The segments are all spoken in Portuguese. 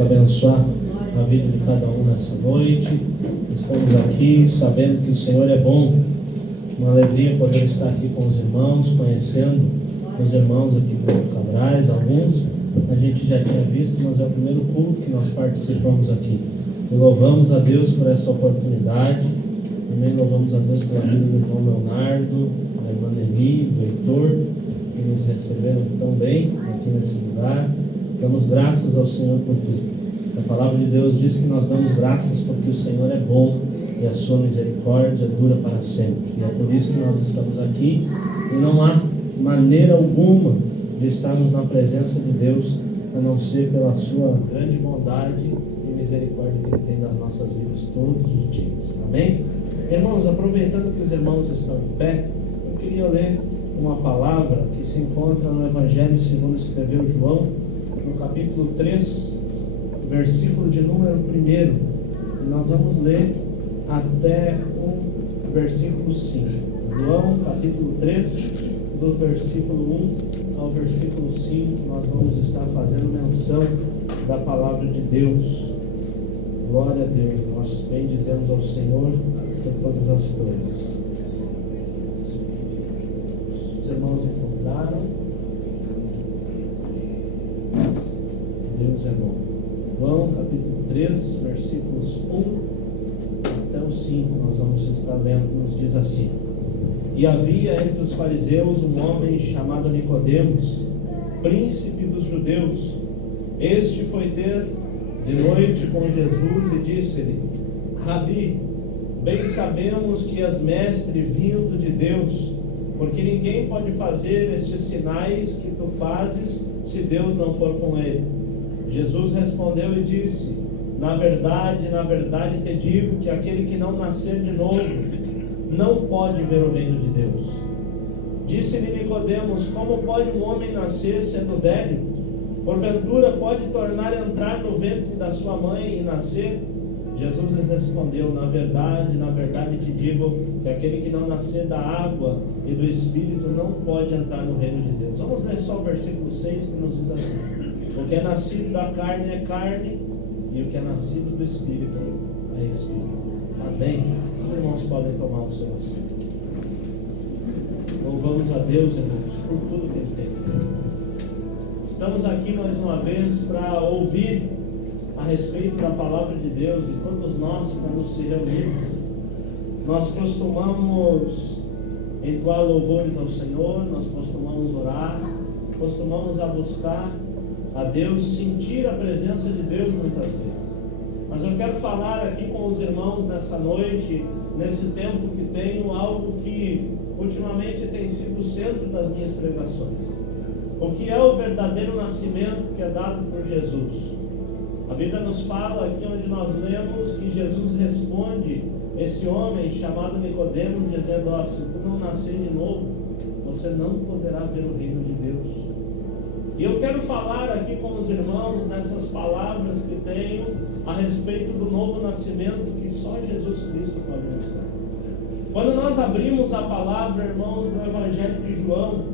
possa abençoar a vida de cada um nessa noite. Estamos aqui sabendo que o Senhor é bom. Uma alegria poder estar aqui com os irmãos, conhecendo os irmãos aqui do Cabrais. Alguns a gente já tinha visto, mas é o primeiro culto que nós participamos aqui. E louvamos a Deus por essa oportunidade. Também louvamos a Deus pela vida do irmão Leonardo, da irmã Nelly, do Heitor, que nos receberam tão bem aqui nesse lugar. Damos graças ao Senhor por tudo. A palavra de Deus diz que nós damos graças porque o Senhor é bom e a sua misericórdia dura para sempre. E é por isso que nós estamos aqui e não há maneira alguma de estarmos na presença de Deus a não ser pela sua grande bondade e misericórdia que Ele tem nas nossas vidas todos os dias. Amém? Irmãos, aproveitando que os irmãos estão em pé, eu queria ler uma palavra que se encontra no Evangelho segundo escreveu João, no capítulo 3, versículo de número 1. E nós vamos ler até o versículo 5. João, capítulo 3, do versículo 1 ao versículo 5, nós vamos estar fazendo menção da palavra de Deus. Glória a Deus, nós bendizemos ao Senhor por todas as coisas. Os irmãos encontraram? Deus é bom. João capítulo 3, versículos 1 até o 5, nós vamos estar lendo, nos diz assim: E havia entre os fariseus um homem chamado Nicodemos, príncipe dos judeus. Este foi ter de noite com Jesus e disse-lhe: Rabi, bem sabemos que és mestre vindo de Deus, porque ninguém pode fazer estes sinais que tu fazes se Deus não for com ele. Jesus respondeu e disse: na verdade te digo que aquele que não nascer de novo não pode ver o reino de Deus. Disse-lhe Nicodemos: como pode um homem nascer sendo velho? Porventura pode tornar a entrar no ventre da sua mãe e nascer? Jesus lhes respondeu: na verdade te digo que aquele que não nascer da água e do Espírito não pode entrar no reino de Deus. Vamos ler só o versículo 6 que nos diz assim: o que é nascido da carne é carne, e o que é nascido do Espírito é Espírito. Amém? Os irmãos podem tomar o seu assento. Louvamos a Deus, irmãos, por tudo que Ele tem. Estamos aqui mais uma vez para ouvir a respeito da palavra de Deus, e todos nós, quando se reunimos, nós costumamos entoar louvores ao Senhor, nós costumamos orar, costumamos a buscar a Deus, sentir a presença de Deus muitas vezes. Mas eu quero falar aqui com os irmãos nessa noite, nesse tempo que tenho, algo que ultimamente tem sido o centro das minhas pregações. O que é o verdadeiro nascimento que é dado por Jesus? A Bíblia nos fala aqui onde nós lemos que Jesus responde esse homem chamado Nicodemos, dizendo: ó, se tu não nascer de novo, você não poderá ver o reino de Deus. E eu quero falar aqui com os irmãos nessas palavras que tenho a respeito do novo nascimento que só Jesus Cristo pode nos dar. Quando nós abrimos a palavra, irmãos, no Evangelho de João,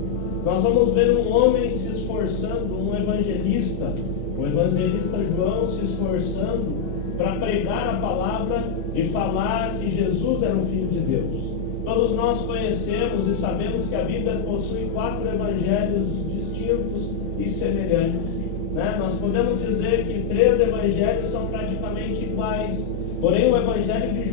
nós vamos ver um homem se esforçando, um evangelista, o evangelista João se esforçando para pregar a palavra e falar que Jesus era o Filho de Deus. Todos nós conhecemos e sabemos que a Bíblia possui 4 evangelhos distintos e semelhantes, né? Nós podemos dizer que 3 evangelhos são praticamente iguais, porém o evangelho de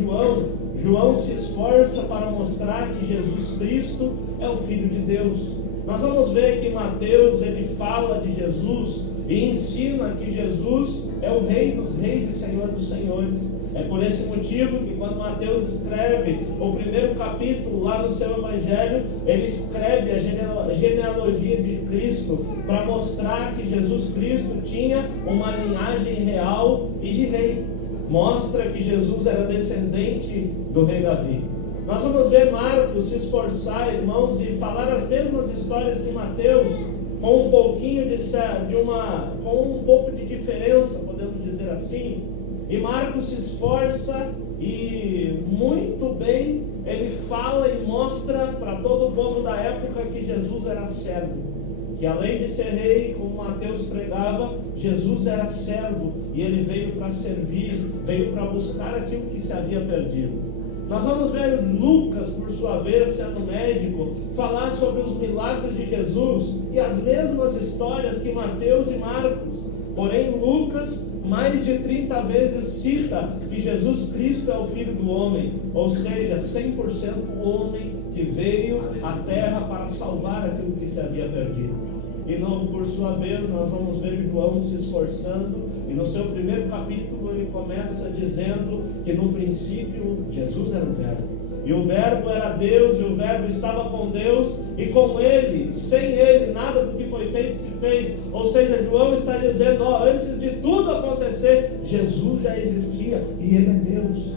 João se esforça para mostrar que Jesus Cristo é o Filho de Deus. Nós vamos ver que Mateus, ele fala de Jesus e ensina que Jesus é o Rei dos Reis e Senhor dos Senhores. É por esse motivo que quando Mateus escreve o primeiro capítulo lá no seu Evangelho, ele escreve a genealogia de Cristo para mostrar que Jesus Cristo tinha uma linhagem real e de rei. Mostra que Jesus era descendente do rei Davi. Nós vamos ver Marcos se esforçar, irmãos, e falar as mesmas histórias que Mateus, com um pouquinho com um pouco de diferença, podemos dizer assim. E Marcos se esforça e muito bem ele fala e mostra para todo o povo da época que Jesus era servo. que além de ser rei, como Mateus pregava, Jesus era servo e ele veio para servir, veio para buscar aquilo que se havia perdido. Nós vamos ver Lucas, por sua vez, sendo médico, falar sobre os milagres de Jesus e as mesmas histórias que Mateus e Marcos. Porém, Lucas, mais de 30 vezes cita que Jesus Cristo é o Filho do Homem, ou seja, 100% homem que veio à terra para salvar aquilo que se havia perdido. E por sua vez, nós vamos ver João se esforçando, e no seu primeiro capítulo ele começa dizendo que no princípio Jesus era o Verbo. E o Verbo era Deus, e o Verbo estava com Deus, e com Ele, sem Ele, nada do que foi feito se fez. Ou seja, João está dizendo, antes de tudo acontecer, Jesus já existia, e Ele é Deus.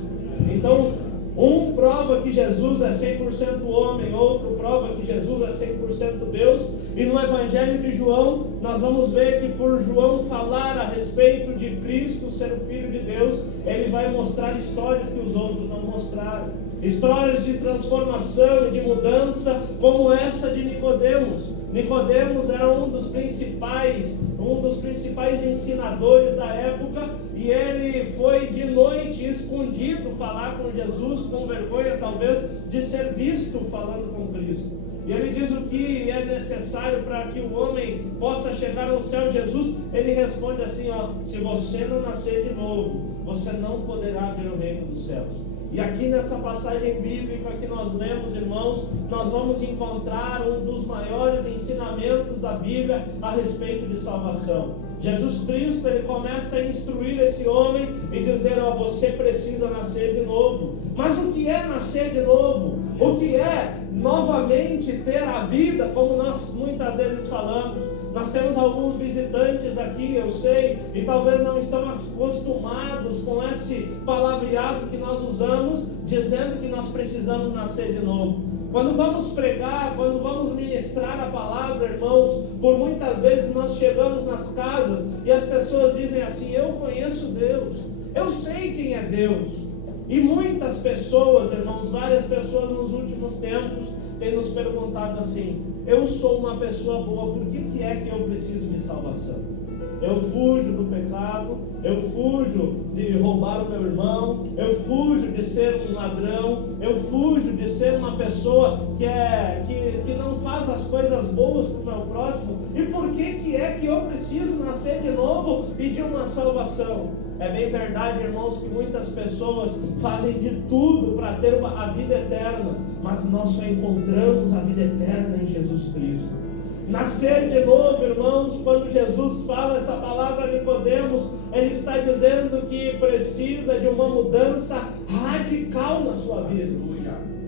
Então, um prova que Jesus é 100% homem, outro prova que Jesus é 100% Deus. E no Evangelho de João, nós vamos ver que por João falar a respeito de Cristo ser o Filho de Deus, ele vai mostrar histórias que os outros não mostraram. Histórias de transformação e de mudança, como essa de Nicodemos. Nicodemos era um dos principais ensinadores da época, e ele foi de noite escondido falar com Jesus, com vergonha talvez de ser visto falando com Cristo. E ele diz o que é necessário para que o homem possa chegar ao céu. Jesus, ele responde assim, se você não nascer de novo, você não poderá ver o reino dos céus. E aqui nessa passagem bíblica que nós lemos, irmãos, nós vamos encontrar um dos maiores ensinamentos da Bíblia a respeito de salvação. Jesus Cristo, ele começa a instruir esse homem e dizer, você precisa nascer de novo. Mas o que é nascer de novo? O que é novamente ter a vida, como nós muitas vezes falamos? Nós temos alguns visitantes aqui, eu sei, e talvez não estão acostumados com esse palavreado que nós usamos, dizendo que nós precisamos nascer de novo. Quando vamos pregar, quando vamos ministrar a palavra, irmãos, por muitas vezes nós chegamos nas casas e as pessoas dizem assim, eu conheço Deus, eu sei quem é Deus. E muitas pessoas, irmãos, várias pessoas nos últimos tempos têm nos perguntado assim, eu sou uma pessoa boa, por que é que eu preciso de salvação? Eu fujo do pecado, eu fujo de roubar o meu irmão, eu fujo de ser um ladrão, eu fujo de ser uma pessoa que não faz as coisas boas para o meu próximo. E por que é que eu preciso nascer de novo e de uma salvação? É bem verdade, irmãos, que muitas pessoas fazem de tudo para ter a vida eterna, mas nós só encontramos a vida eterna em Jesus Cristo. Nascer de novo, irmãos, quando Jesus fala essa palavra a Nicodemos, ele está dizendo que precisa de uma mudança radical na sua vida.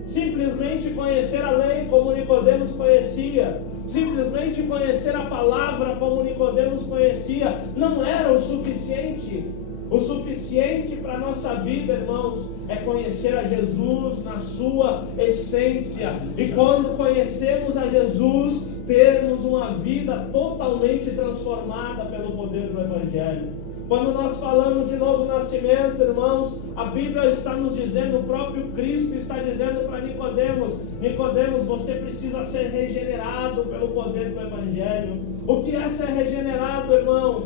Simplesmente conhecer a lei como Nicodemos conhecia, simplesmente conhecer a palavra como Nicodemos conhecia, não era o suficiente. O suficiente para a nossa vida, irmãos, é conhecer a Jesus na sua essência. E quando conhecemos a Jesus, termos uma vida totalmente transformada pelo poder do Evangelho. Quando nós falamos de novo nascimento, irmãos, a Bíblia está nos dizendo, o próprio Cristo está dizendo para Nicodemos, Nicodemos, você precisa ser regenerado pelo poder do Evangelho. O que é ser regenerado, irmão?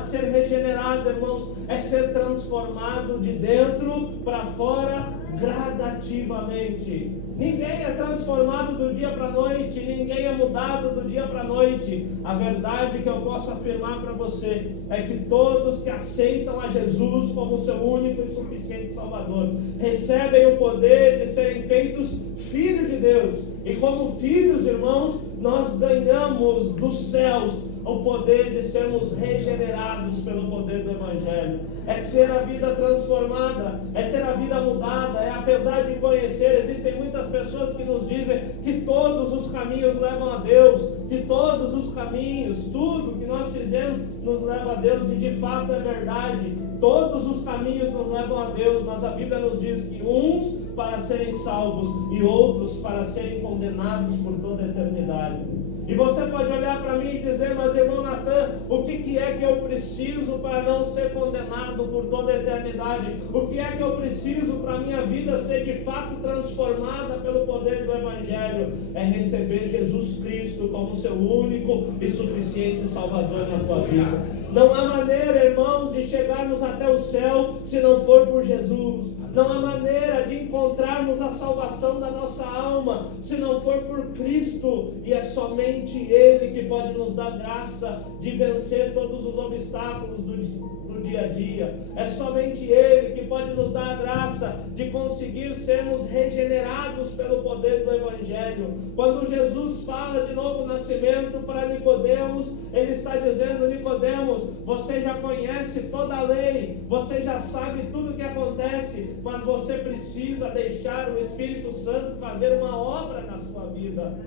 Ser regenerado, irmãos, é ser transformado de dentro para fora gradativamente. Ninguém é transformado do dia para a noite, ninguém é mudado do dia para a noite. A verdade que eu posso afirmar para você é que todos que aceitam a Jesus como seu único e suficiente Salvador recebem o poder de serem feitos filhos de Deus. E como filhos, irmãos, nós ganhamos dos céus o poder de sermos regenerados pelo poder do Evangelho. É ter a vida transformada, é ter a vida mudada, é apesar de conhecer, existem muitas pessoas que nos dizem que todos os caminhos levam a Deus, que todos os caminhos, tudo que nós fizemos nos leva a Deus, e de fato é verdade, todos os caminhos nos levam a Deus, mas a Bíblia nos diz que uns para serem salvos e outros para serem condenados por toda a eternidade. E você pode olhar para mim e dizer: mas irmão Natan, o que é que eu preciso para não ser condenado por toda a eternidade? O que é que eu preciso para a minha vida ser de fato transformada pelo poder do Evangelho? É receber Jesus Cristo como seu único e suficiente Salvador na tua vida. Não há maneira, irmãos, de chegarmos até o céu se não for por Jesus. Não há maneira de encontrarmos a salvação da nossa alma se não for por Cristo. E é somente Ele que pode nos dar graça de vencer todos os obstáculos do dia a dia. É somente Ele que pode nos dar a graça de conseguir sermos regenerados pelo poder do Evangelho. Quando Jesus fala de novo nascimento para Nicodemos, Ele está dizendo: Nicodemos, você já conhece toda a lei, você já sabe tudo o que acontece, mas você precisa deixar o Espírito Santo fazer uma obra na sua vida.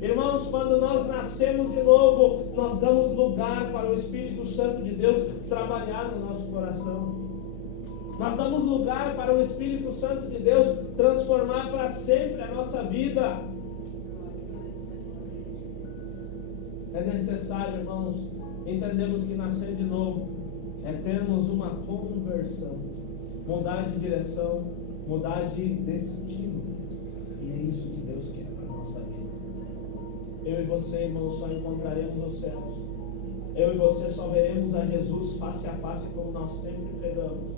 Irmãos, quando nós nascemos de novo, nós damos lugar para o Espírito Santo de Deus trabalhar no nosso coração. Nós damos lugar para o Espírito Santo de Deus transformar para sempre a nossa vida. É necessário, irmãos, entendermos que nascer de novo é termos uma conversão, mudar de direção, mudar de destino. E é isso que Deus quer para a nossa vida. Eu e você, irmãos, só encontraremos os céus. Eu e você só veremos a Jesus face a face, como nós sempre pregamos,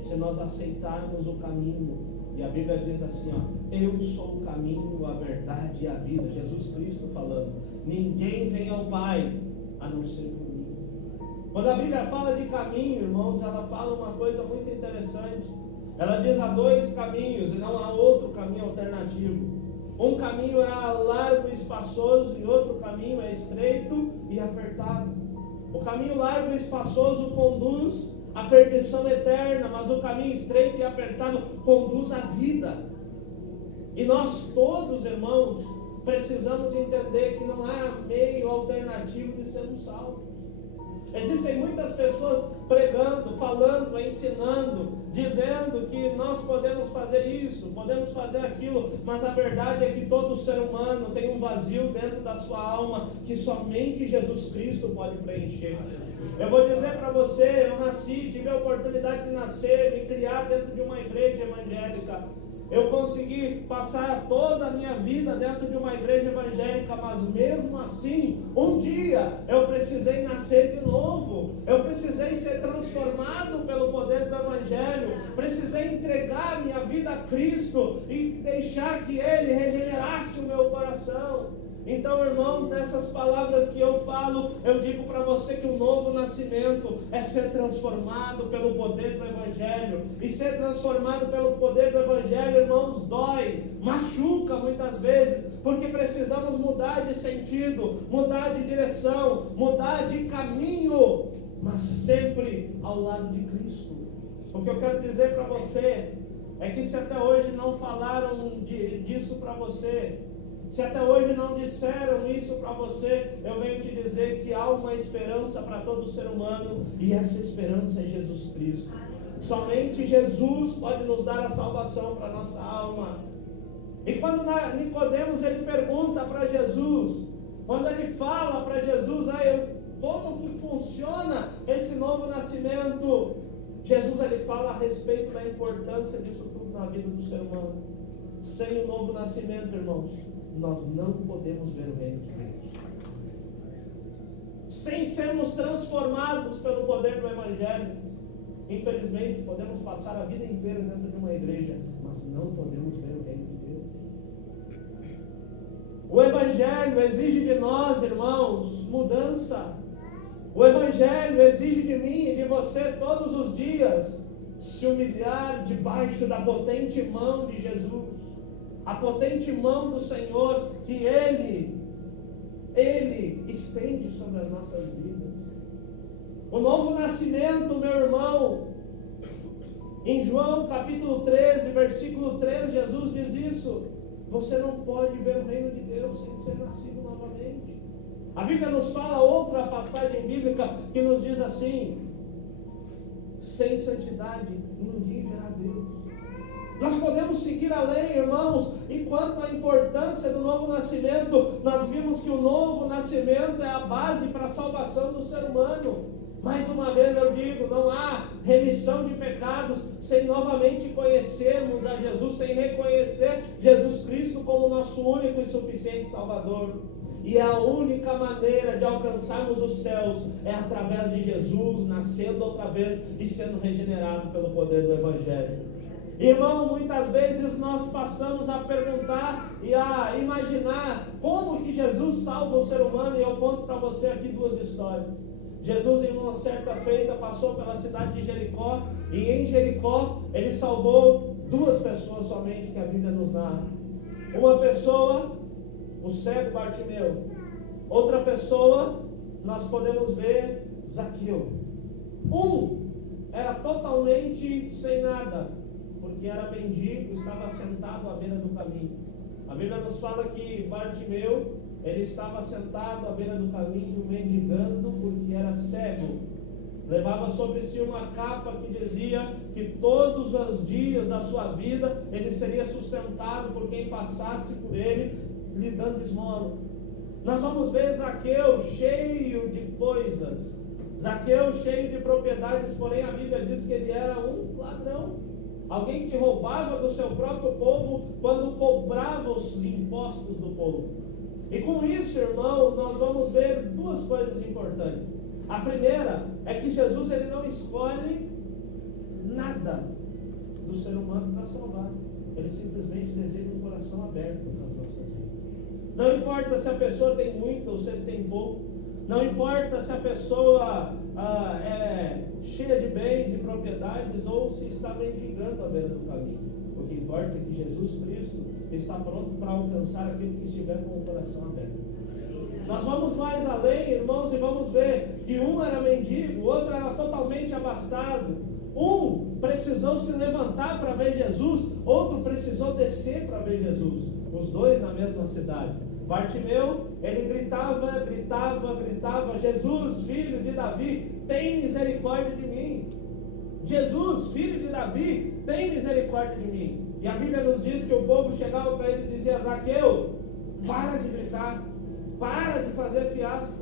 se nós aceitarmos o caminho. E a Bíblia diz assim, ó: eu sou o caminho, a verdade e a vida. Jesus Cristo falando: ninguém vem ao Pai a não ser por mim. Quando a Bíblia fala de caminho, irmãos, ela fala uma coisa muito interessante. Ela diz: há dois caminhos e não há outro caminho alternativo. Um caminho é largo e espaçoso, e outro caminho é estreito e apertado. O caminho largo e espaçoso conduz à perdição eterna, mas o caminho estreito e apertado conduz à vida. E nós todos, irmãos, precisamos entender que não há meio alternativo de sermos salvos. Existem muitas pessoas pregando, falando, ensinando, dizendo que nós podemos fazer isso, podemos fazer aquilo, mas a verdade é que todo ser humano tem um vazio dentro da sua alma que somente Jesus Cristo pode preencher. Eu vou dizer para você, eu nasci, tive a oportunidade de nascer, me criar dentro de uma igreja evangélica. Eu consegui passar toda a minha vida dentro de uma igreja evangélica, mas mesmo assim, um dia eu precisei nascer de novo. Eu precisei ser transformado pelo poder do Evangelho. Precisei entregar minha vida a Cristo e deixar que Ele regenerasse o meu coração. Então, irmãos, nessas palavras que eu falo, eu digo para você que o novo nascimento é ser transformado pelo poder do Evangelho. E ser transformado pelo poder do Evangelho, irmãos, dói, machuca muitas vezes, porque precisamos mudar de sentido, mudar de direção, mudar de caminho, mas sempre ao lado de Cristo. O que eu quero dizer para você é que se até hoje não falaram disso para você, se até hoje não disseram isso para você, eu venho te dizer que há uma esperança para todo ser humano, e essa esperança é Jesus Cristo. Somente Jesus pode nos dar a salvação para a nossa alma. E quando Nicodemos ele pergunta para Jesus, quando ele fala para Jesus, como que funciona esse novo nascimento? Jesus ele fala a respeito da importância disso tudo na vida do ser humano. Sem o novo nascimento, irmãos, nós não podemos ver o reino de Deus. Sem sermos transformados pelo poder do Evangelho, infelizmente podemos passar a vida inteira dentro de uma igreja, mas não podemos ver o reino de Deus. O Evangelho exige de nós, irmãos, mudança. O Evangelho exige de mim e de você todos os dias se humilhar debaixo da potente mão de Jesus. A potente mão do Senhor que Ele estende sobre as nossas vidas. O novo nascimento, meu irmão, em João capítulo 13, versículo 3, Jesus diz isso: você não pode ver o reino de Deus sem ser nascido novamente. A Bíblia nos fala outra passagem bíblica que nos diz assim: sem santidade ninguém verá Deus. Nós podemos seguir além, irmãos, enquanto a importância do novo nascimento, nós vimos que o novo nascimento é a base para a salvação do ser humano. Mais uma vez eu digo, não há remissão de pecados sem novamente conhecermos a Jesus, sem reconhecer Jesus Cristo como nosso único e suficiente Salvador. E a única maneira de alcançarmos os céus é através de Jesus, nascendo outra vez e sendo regenerado pelo poder do Evangelho. Irmão, muitas vezes nós passamos a perguntar e a imaginar como que Jesus salva o ser humano, e eu conto para você aqui duas histórias. Jesus, em uma certa feita, passou pela cidade de Jericó, e em Jericó ele salvou duas pessoas somente, que a Bíblia nos narra. Uma pessoa, o cego Bartimeu. Outra pessoa, nós podemos ver Zaqueu. Um era totalmente sem nada, porque era mendigo, estava sentado à beira do caminho. A Bíblia nos fala que Bartimeu, ele estava sentado à beira do caminho, mendigando, porque era cego. Levava sobre si uma capa que dizia que todos os dias da sua vida ele seria sustentado por quem passasse por ele, lhe dando esmola. Nós vamos ver Zaqueu cheio de coisas, Zaqueu cheio de propriedades, porém a Bíblia diz que ele era um ladrão, alguém que roubava do seu próprio povo quando cobrava os impostos do povo. E com isso, irmãos, nós vamos ver duas coisas importantes. A primeira é que Jesus, ele não escolhe nada do ser humano para salvar. Ele simplesmente deseja um coração aberto para as nossas vidas. Não importa se a pessoa tem muito ou se ele tem pouco. Não importa se a pessoa é cheia de bens e propriedades ou se está mendigando à beira do caminho. O que importa é que Jesus Cristo está pronto para alcançar aquele que estiver com o coração aberto. Nós vamos mais além, irmãos, e vamos ver que um era mendigo, o outro era totalmente abastado. Um precisou se levantar para ver Jesus, outro precisou descer para ver Jesus. Os dois na mesma cidade. Bartimeu, ele gritava: Jesus, filho de Davi, tem misericórdia de mim. Jesus, filho de Davi, tem misericórdia de mim. E a Bíblia nos diz que o povo chegava para ele e dizia: Zaqueu, para de gritar, para de fazer fiasco,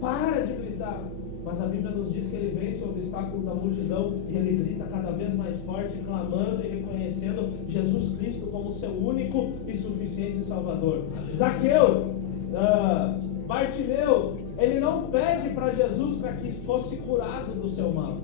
para de gritar. Mas a Bíblia nos diz que ele vence o obstáculo da multidão e ele grita cada vez mais forte, clamando e reconhecendo Jesus Cristo como seu único e suficiente Salvador. Zaqueu, Bartimeu, ele não pede para Jesus para que fosse curado do seu mal.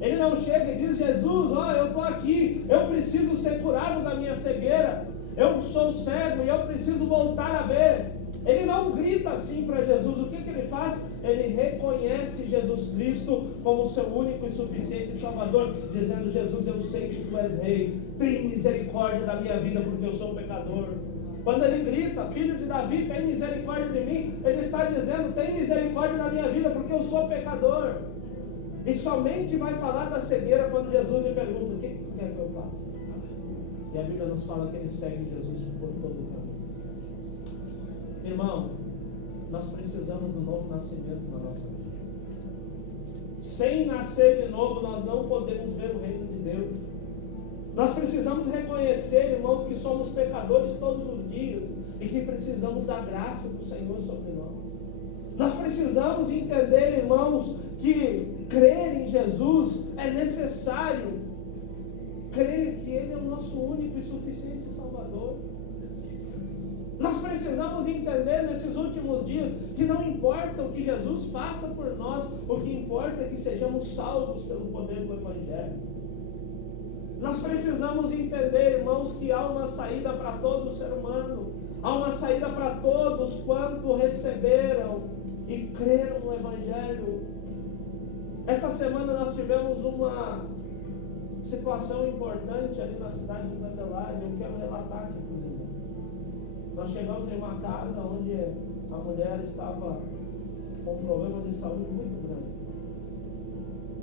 Ele não chega e diz: Jesus, eu estou aqui, eu preciso ser curado da minha cegueira, eu sou cego e eu preciso voltar a ver. Ele não grita assim para Jesus. O que ele faz? Ele reconhece Jesus Cristo como seu único e suficiente Salvador, dizendo: Jesus, eu sei que tu és rei, tem misericórdia da minha vida porque eu sou pecador. Quando ele grita: filho de Davi, tem misericórdia de mim, ele está dizendo: tem misericórdia da minha vida porque eu sou pecador. E somente vai falar da cegueira quando Jesus lhe pergunta: o que tu quer que eu faça? E a Bíblia nos fala que ele segue Jesus por todo o caminho. Irmão, nós precisamos do novo nascimento na nossa vida. Sem nascer de novo, nós não podemos ver o reino de Deus. Nós precisamos reconhecer, irmãos, que somos pecadores todos os dias e que precisamos da graça do Senhor sobre nós. Nós precisamos entender, irmãos, que crer em Jesus é necessário. Crer que Ele é o nosso único e suficiente Salvador. Nós precisamos entender nesses últimos dias que não importa o que Jesus faça por nós, o que importa é que sejamos salvos pelo poder do Evangelho. Nós precisamos entender, irmãos, que há uma saída para todo ser humano, há uma saída para todos quanto receberam e creram no Evangelho. Essa semana nós tivemos uma situação importante ali na cidade de Candelária. Eu quero relatar aqui para os irmãos. Nós chegamos em uma casa onde a mulher estava com um problema de saúde muito grande.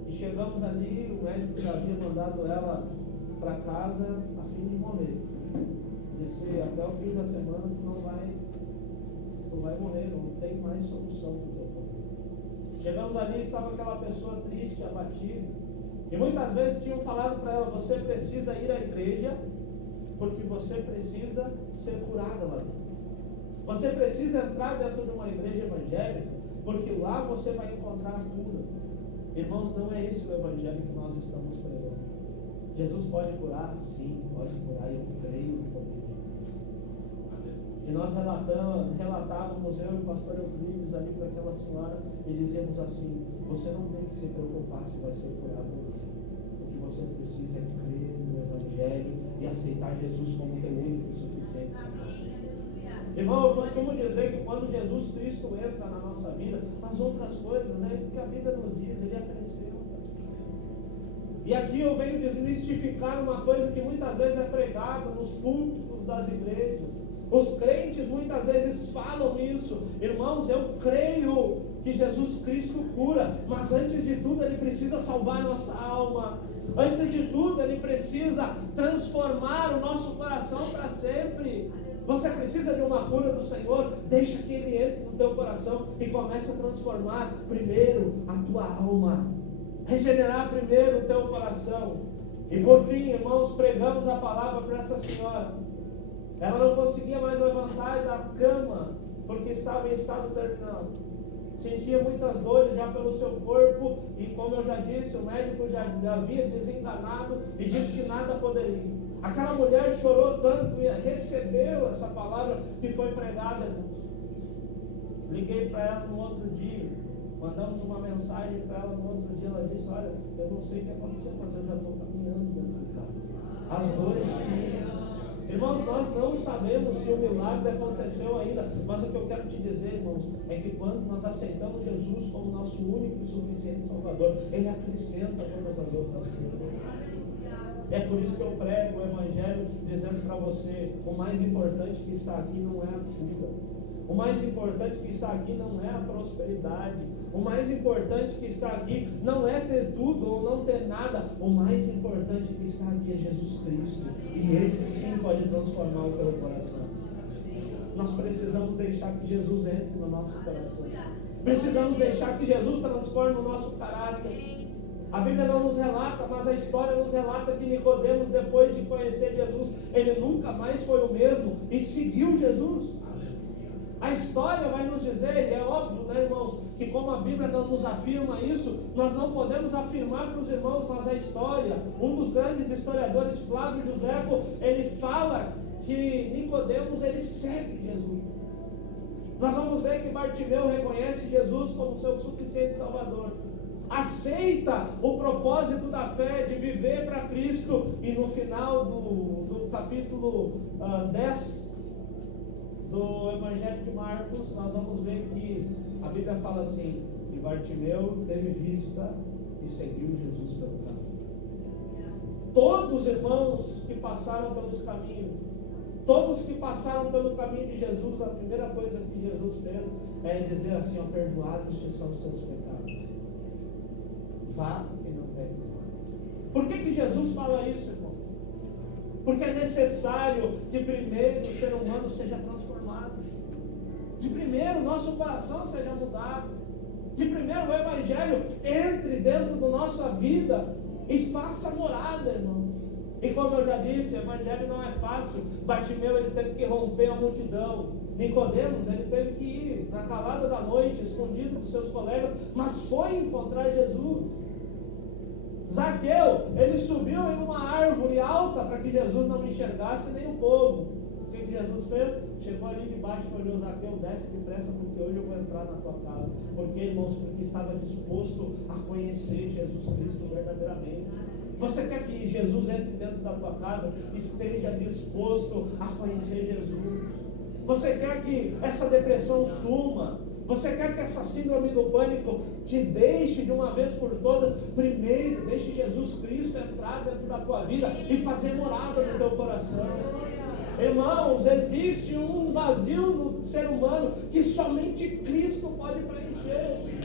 E chegamos ali, o médico já havia mandado ela para casa a fim de morrer. Disse: até o fim da semana tu não vai morrer, não tem mais solução para o teu problema. Chegamos ali, estava aquela pessoa triste, abatida. E muitas vezes tinham falado para ela: você precisa ir à igreja, porque você precisa ser curada lá dentro. Você precisa entrar dentro de uma igreja evangélica, porque lá você vai encontrar a cura. Irmãos, não é esse o evangelho que nós estamos pregando. Jesus pode curar? Sim, pode curar. Eu creio no poder de Deus. E nós relatávamos, eu e o pastor Euclides ali para aquela senhora, e dizíamos assim: você não tem que se preocupar se vai ser curado ou não. O que você precisa é crer no evangelho e aceitar Jesus como teu único e suficiente Salvador. Irmão, eu costumo dizer que quando Jesus Cristo entra na nossa vida, as outras coisas, que a Bíblia nos diz, ele acrescenta. E aqui eu venho desmistificar uma coisa que muitas vezes é pregada nos púlpitos das igrejas. Os crentes muitas vezes falam isso. Irmãos, eu creio que Jesus Cristo cura, mas antes de tudo ele precisa salvar nossa alma. Antes de tudo ele precisa transformar o nosso coração para sempre. Você precisa de uma cura do Senhor? Deixa que ele entre no teu coração e comece a transformar primeiro a tua alma, regenerar primeiro o teu coração. E por fim, irmãos, pregamos a palavra para essa senhora. Ela não conseguia mais levantar da cama, porque estava em estado terminal. Sentia muitas dores já pelo seu corpo, e como eu já disse, o médico já havia desenganado e disse que nada poderia. Aquela mulher chorou tanto e recebeu essa palavra que foi pregada. Liguei para ela no outro dia, mandamos uma mensagem para ela no outro dia. Ela disse: olha, eu não sei o que aconteceu, mas eu já estou caminhando dentro de casa. As dores sumiram. Irmãos, nós não sabemos se o milagre aconteceu ainda, mas o que eu quero te dizer, irmãos, é que quando nós aceitamos Jesus como nosso único e suficiente Salvador, ele acrescenta todas as outras coisas. É por isso que eu prego o Evangelho dizendo para você: o mais importante que está aqui não é a cura, o mais importante que está aqui não é a prosperidade, o mais importante que está aqui não é ter tudo ou não ter nada. O mais importante que está aqui é Jesus Cristo, e esse sim pode transformar o teu coração. Nós precisamos deixar que Jesus entre no nosso coração, precisamos deixar que Jesus transforme o nosso caráter. A Bíblia não nos relata, mas a história nos relata que Nicodemos, depois de conhecer Jesus, ele nunca mais foi o mesmo e seguiu Jesus. A história vai nos dizer, e é óbvio, né, irmãos, que como a Bíblia não nos afirma isso, nós não podemos afirmar para os irmãos, mas a história, um dos grandes historiadores, Flávio Joséfo, ele fala que Nicodemos, ele segue Jesus. Nós vamos ver que Bartimeu reconhece Jesus como seu suficiente Salvador, aceita o propósito da fé de viver para Cristo, e no final do capítulo 10 do Evangelho de Marcos, nós vamos ver que a Bíblia fala assim: que Bartimeu teve vista e seguiu Jesus pelo caminho. Todos os irmãos que passaram pelos caminhos, todos que passaram pelo caminho de Jesus, a primeira coisa que Jesus fez é dizer assim: ó, perdoados são os seus pecados, vá e não peques mais. Por que Jesus fala isso, irmão? Porque é necessário que primeiro o ser humano seja transformado, de primeiro o nosso coração seja mudado, de primeiro o Evangelho entre dentro da nossa vida e faça morada, irmão. E como eu já disse, o Evangelho não é fácil. Bartimeu, ele teve que romper a multidão. Nicodemos, ele teve que ir na calada da noite, escondido dos seus colegas, mas foi encontrar Jesus. Zaqueu, ele subiu em uma árvore alta para que Jesus não enxergasse nem o povo. O que Jesus fez? Chegou ali debaixo e olhou: Zaqueu, desce depressa, porque hoje eu vou entrar na tua casa. Porque, irmãos, porque estava disposto a conhecer Jesus Cristo verdadeiramente. Você quer que Jesus entre dentro da tua casa? Esteja disposto a conhecer Jesus. Você quer que essa depressão suma? Você quer que essa síndrome do pânico te deixe de uma vez por todas? Primeiro, deixe Jesus Cristo entrar dentro da tua vida e fazer morada no teu coração. Irmãos, existe um vazio no ser humano que somente Cristo pode preencher.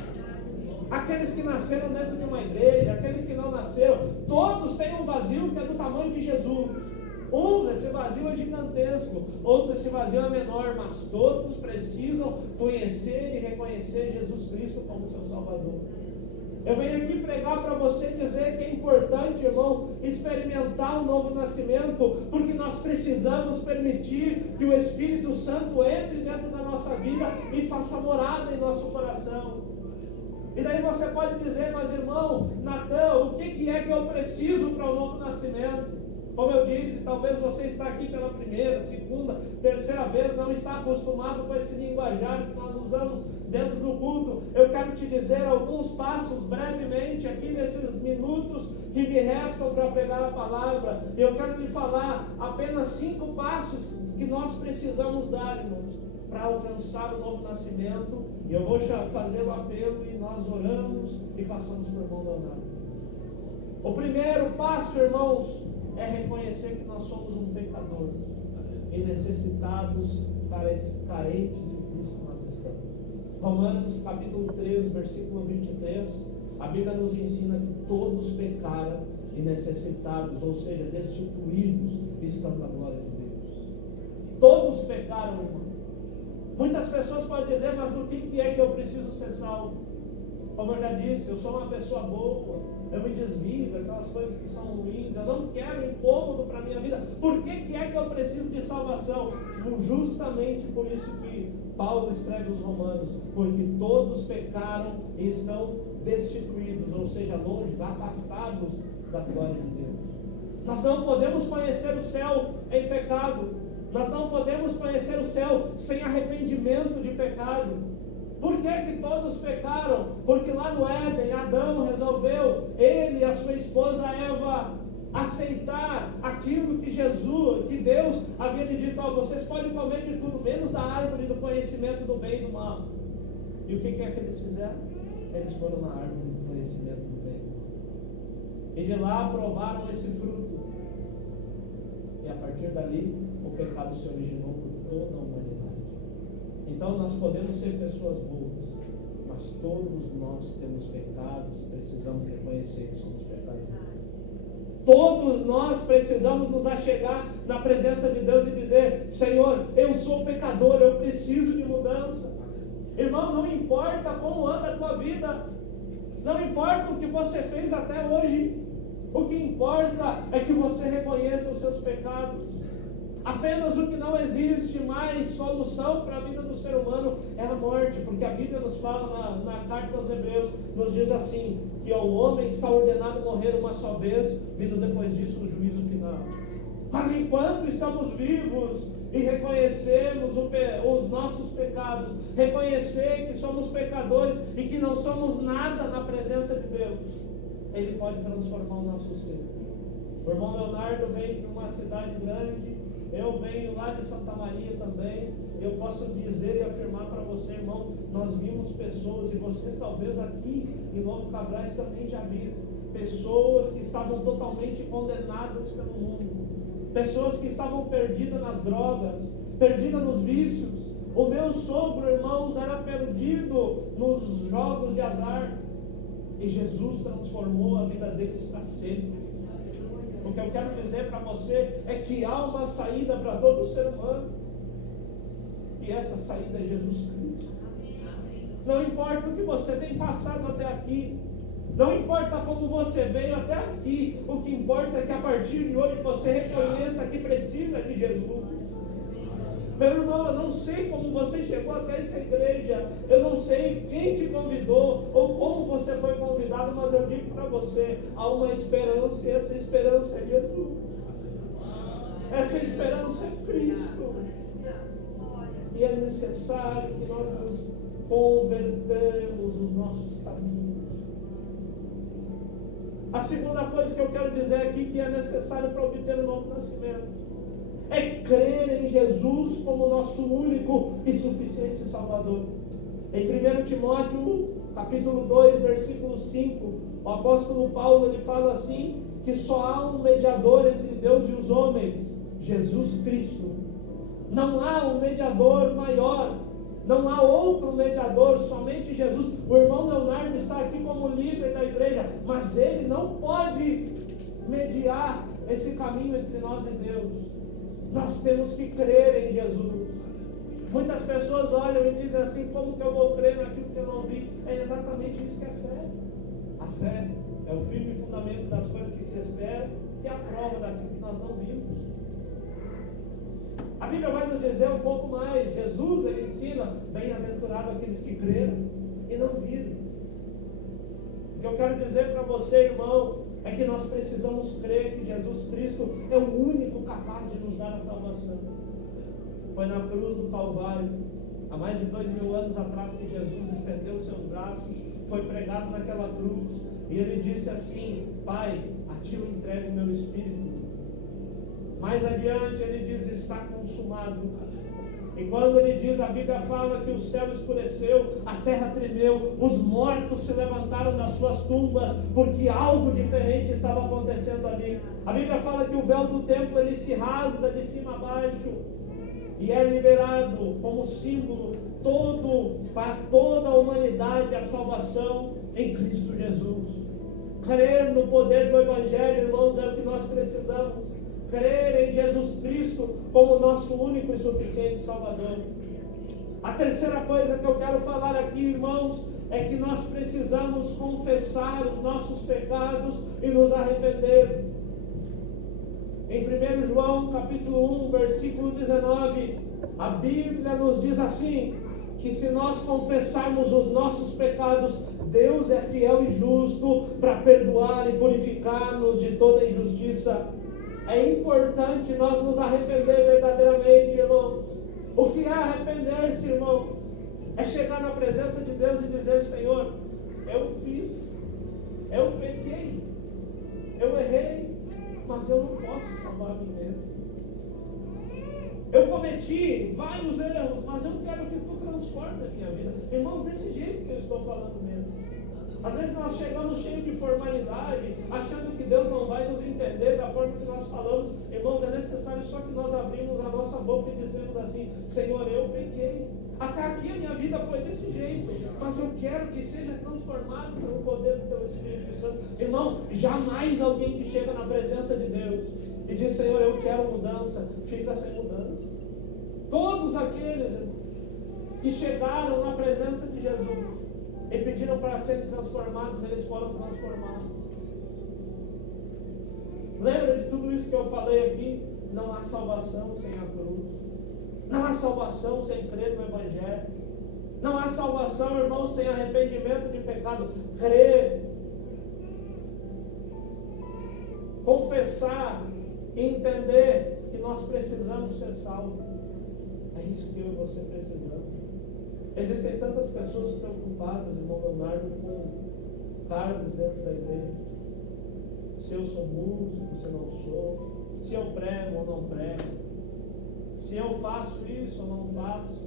Aqueles que nasceram dentro de uma igreja, aqueles que não nasceram, todos têm um vazio que é do tamanho de Jesus. Uns, esse vazio é gigantesco, outros, esse vazio é menor, mas todos precisam conhecer e reconhecer Jesus Cristo como seu Salvador. Eu venho aqui pregar para você, dizer que é importante, irmão, experimentar o novo nascimento, porque nós precisamos permitir que o Espírito Santo entre dentro da nossa vida e faça morada em nosso coração. E daí você pode dizer, mas irmão, Natan, o que é que eu preciso para o novo nascimento? Como eu disse, talvez você está aqui pela primeira, segunda, terceira vez, não está acostumado com esse linguajar que nós usamos dentro do culto. Eu quero te dizer alguns passos brevemente aqui nesses minutos que me restam para pregar a palavra. Eu quero lhe falar apenas 5 passos que nós precisamos dar, irmãos, para alcançar o novo nascimento. E eu vou fazer o apelo e nós oramos e passamos para o irmão Leonardo. O primeiro passo, irmãos, é reconhecer que nós somos um pecador e necessitados, carentes de Cristo nós estamos. Romanos capítulo 3, versículo 23, a Bíblia nos ensina que todos pecaram e necessitados, ou seja, destituídos, estão da glória de Deus. Todos pecaram, irmão. Muitas pessoas podem dizer, mas do que é que eu preciso ser salvo? Como eu já disse, eu sou uma pessoa boa, eu me desvio daquelas coisas que são ruins, eu não quero incômodo para a minha vida. Por que é que eu preciso de salvação? Justamente por isso que Paulo escreve aos Romanos, porque todos pecaram e estão destituídos, ou seja, longe, afastados da glória de Deus. Nós não podemos conhecer o céu em pecado, nós não podemos conhecer o céu sem arrependimento de pecado. Por que todos pecaram? Porque lá no Éden, Adão resolveu, ele e a sua esposa Eva, aceitar aquilo que Deus havia lhe dito: vocês podem comer de tudo, menos da árvore do conhecimento do bem e do mal. E o que é que eles fizeram? Eles foram na árvore do conhecimento do bem e do mal. E de lá provaram esse fruto. E a partir dali, o pecado se originou por toda a humanidade. Então nós podemos ser pessoas boas, mas todos nós temos pecados e precisamos reconhecer que somos pecadores. Todos nós precisamos nos achegar na presença de Deus e dizer: Senhor, eu sou pecador, eu preciso de mudança. Irmão, não importa como anda a tua vida, não importa o que você fez até hoje, o que importa é que você reconheça os seus pecados. Apenas o que não existe mais solução para a vida do ser humano é a morte, porque a Bíblia nos fala na carta aos Hebreus, nos diz assim, que o homem está ordenado a morrer uma só vez, vindo depois disso o juízo final. Mas enquanto estamos vivos e reconhecemos os nossos pecados, reconhecer que somos pecadores e que não somos nada na presença de Deus, Ele pode transformar o nosso ser. O irmão Leonardo vem de uma cidade grande, eu venho lá de Santa Maria também. Eu posso dizer e afirmar para você, irmão, nós vimos pessoas, e vocês talvez aqui em Novo Cabrais também já viram, pessoas que estavam totalmente condenadas pelo mundo, pessoas que estavam perdidas nas drogas, perdidas nos vícios. O meu sogro, irmãos, era perdido nos jogos de azar, e Jesus transformou a vida deles para sempre. O que eu quero dizer para você é que há uma saída para todo ser humano. E essa saída é Jesus Cristo. Não importa o que você tem passado até aqui. Não importa como você veio até aqui. O que importa é que a partir de hoje você reconheça que precisa de Jesus. Meu irmão, eu não sei como você chegou até essa igreja, eu não sei quem te convidou ou como você foi convidado, mas eu digo para você, há uma esperança, e essa esperança é Jesus. Essa esperança é Cristo. E é necessário que nós nos convertamos os nossos caminhos. A segunda coisa que eu quero dizer aqui, que é necessário para obter o novo nascimento, é crer em Jesus como nosso único e suficiente Salvador. Em 1 Timóteo, capítulo 2, versículo 5, o apóstolo Paulo ele fala assim, que só há um mediador entre Deus e os homens, Jesus Cristo. Não há um mediador maior, não há outro mediador, somente Jesus. O irmão Leonardo está aqui como líder da igreja, mas ele não pode mediar esse caminho entre nós e Deus. Nós temos que crer em Jesus. Muitas pessoas olham e dizem assim: como que eu vou crer naquilo que eu não vi? É exatamente isso que é fé. fé é o firme fundamento das coisas que se esperam e a prova daquilo que nós não vimos. A Bíblia vai nos dizer um pouco mais. Jesus, ele ensina: bem-aventurado aqueles que creram e não viram. O que eu quero dizer para você, irmão, é que nós precisamos crer que Jesus Cristo é o único capaz de nos dar a salvação. Foi na cruz do Calvário, há mais de 2000 anos atrás, que Jesus estendeu os seus braços, foi pregado naquela cruz, e ele disse assim: Pai, a ti eu entrego o meu espírito. Mais adiante ele diz: está consumado. E quando ele diz, a Bíblia fala que o céu escureceu, a terra tremeu, os mortos se levantaram das suas tumbas, porque algo diferente estava acontecendo ali. A Bíblia fala que o véu do templo ele se rasga de cima a baixo, e é liberado como símbolo para toda a humanidade a salvação em Cristo Jesus. Crer no poder do Evangelho, irmãos, é o que nós precisamos. Crer em Jesus Cristo como nosso único e suficiente Salvador. A terceira coisa que eu quero falar aqui, irmãos, é que nós precisamos confessar os nossos pecados e nos arrepender. Em 1 João capítulo 1, versículo 19, a Bíblia nos diz assim: que se nós confessarmos os nossos pecados, Deus é fiel e justo para perdoar e purificar-nos de toda injustiça. É importante nós nos arrepender verdadeiramente, irmãos. O que é arrepender-se, irmão? É chegar na presença de Deus e dizer: Senhor, eu fiz, eu pequei, eu errei, mas eu não posso salvar a mim mesmo. Eu cometi vários erros, mas eu quero que tu transforme a minha vida. Irmãos, desse jeito que eu estou falando mesmo. Às vezes nós chegamos cheios de formalidade, achando que Deus não vai nos entender da forma que nós falamos. Irmãos, é necessário só que nós abrimos a nossa boca e dizemos assim: Senhor, eu pequei. Até aqui a minha vida foi desse jeito, mas eu quero que seja transformado pelo poder do Teu Espírito Santo. Irmão, jamais alguém que chega na presença de Deus e diz: Senhor, eu quero mudança, fica sem mudança. Todos aqueles que chegaram na presença de Jesus e pediram para serem transformados, eles foram transformados. Lembra de tudo isso que eu falei aqui? Não há salvação sem a cruz. Não há salvação sem crer no Evangelho. Não há salvação, irmão, sem arrependimento de pecado. Crer, confessar e entender que nós precisamos ser salvos. É isso que eu e você precisamos. Existem tantas pessoas preocupadas, irmão Leonardo, com cargos dentro da igreja. Se eu sou músico, se eu não sou. Se eu prego ou não prego. Se eu faço isso ou não faço.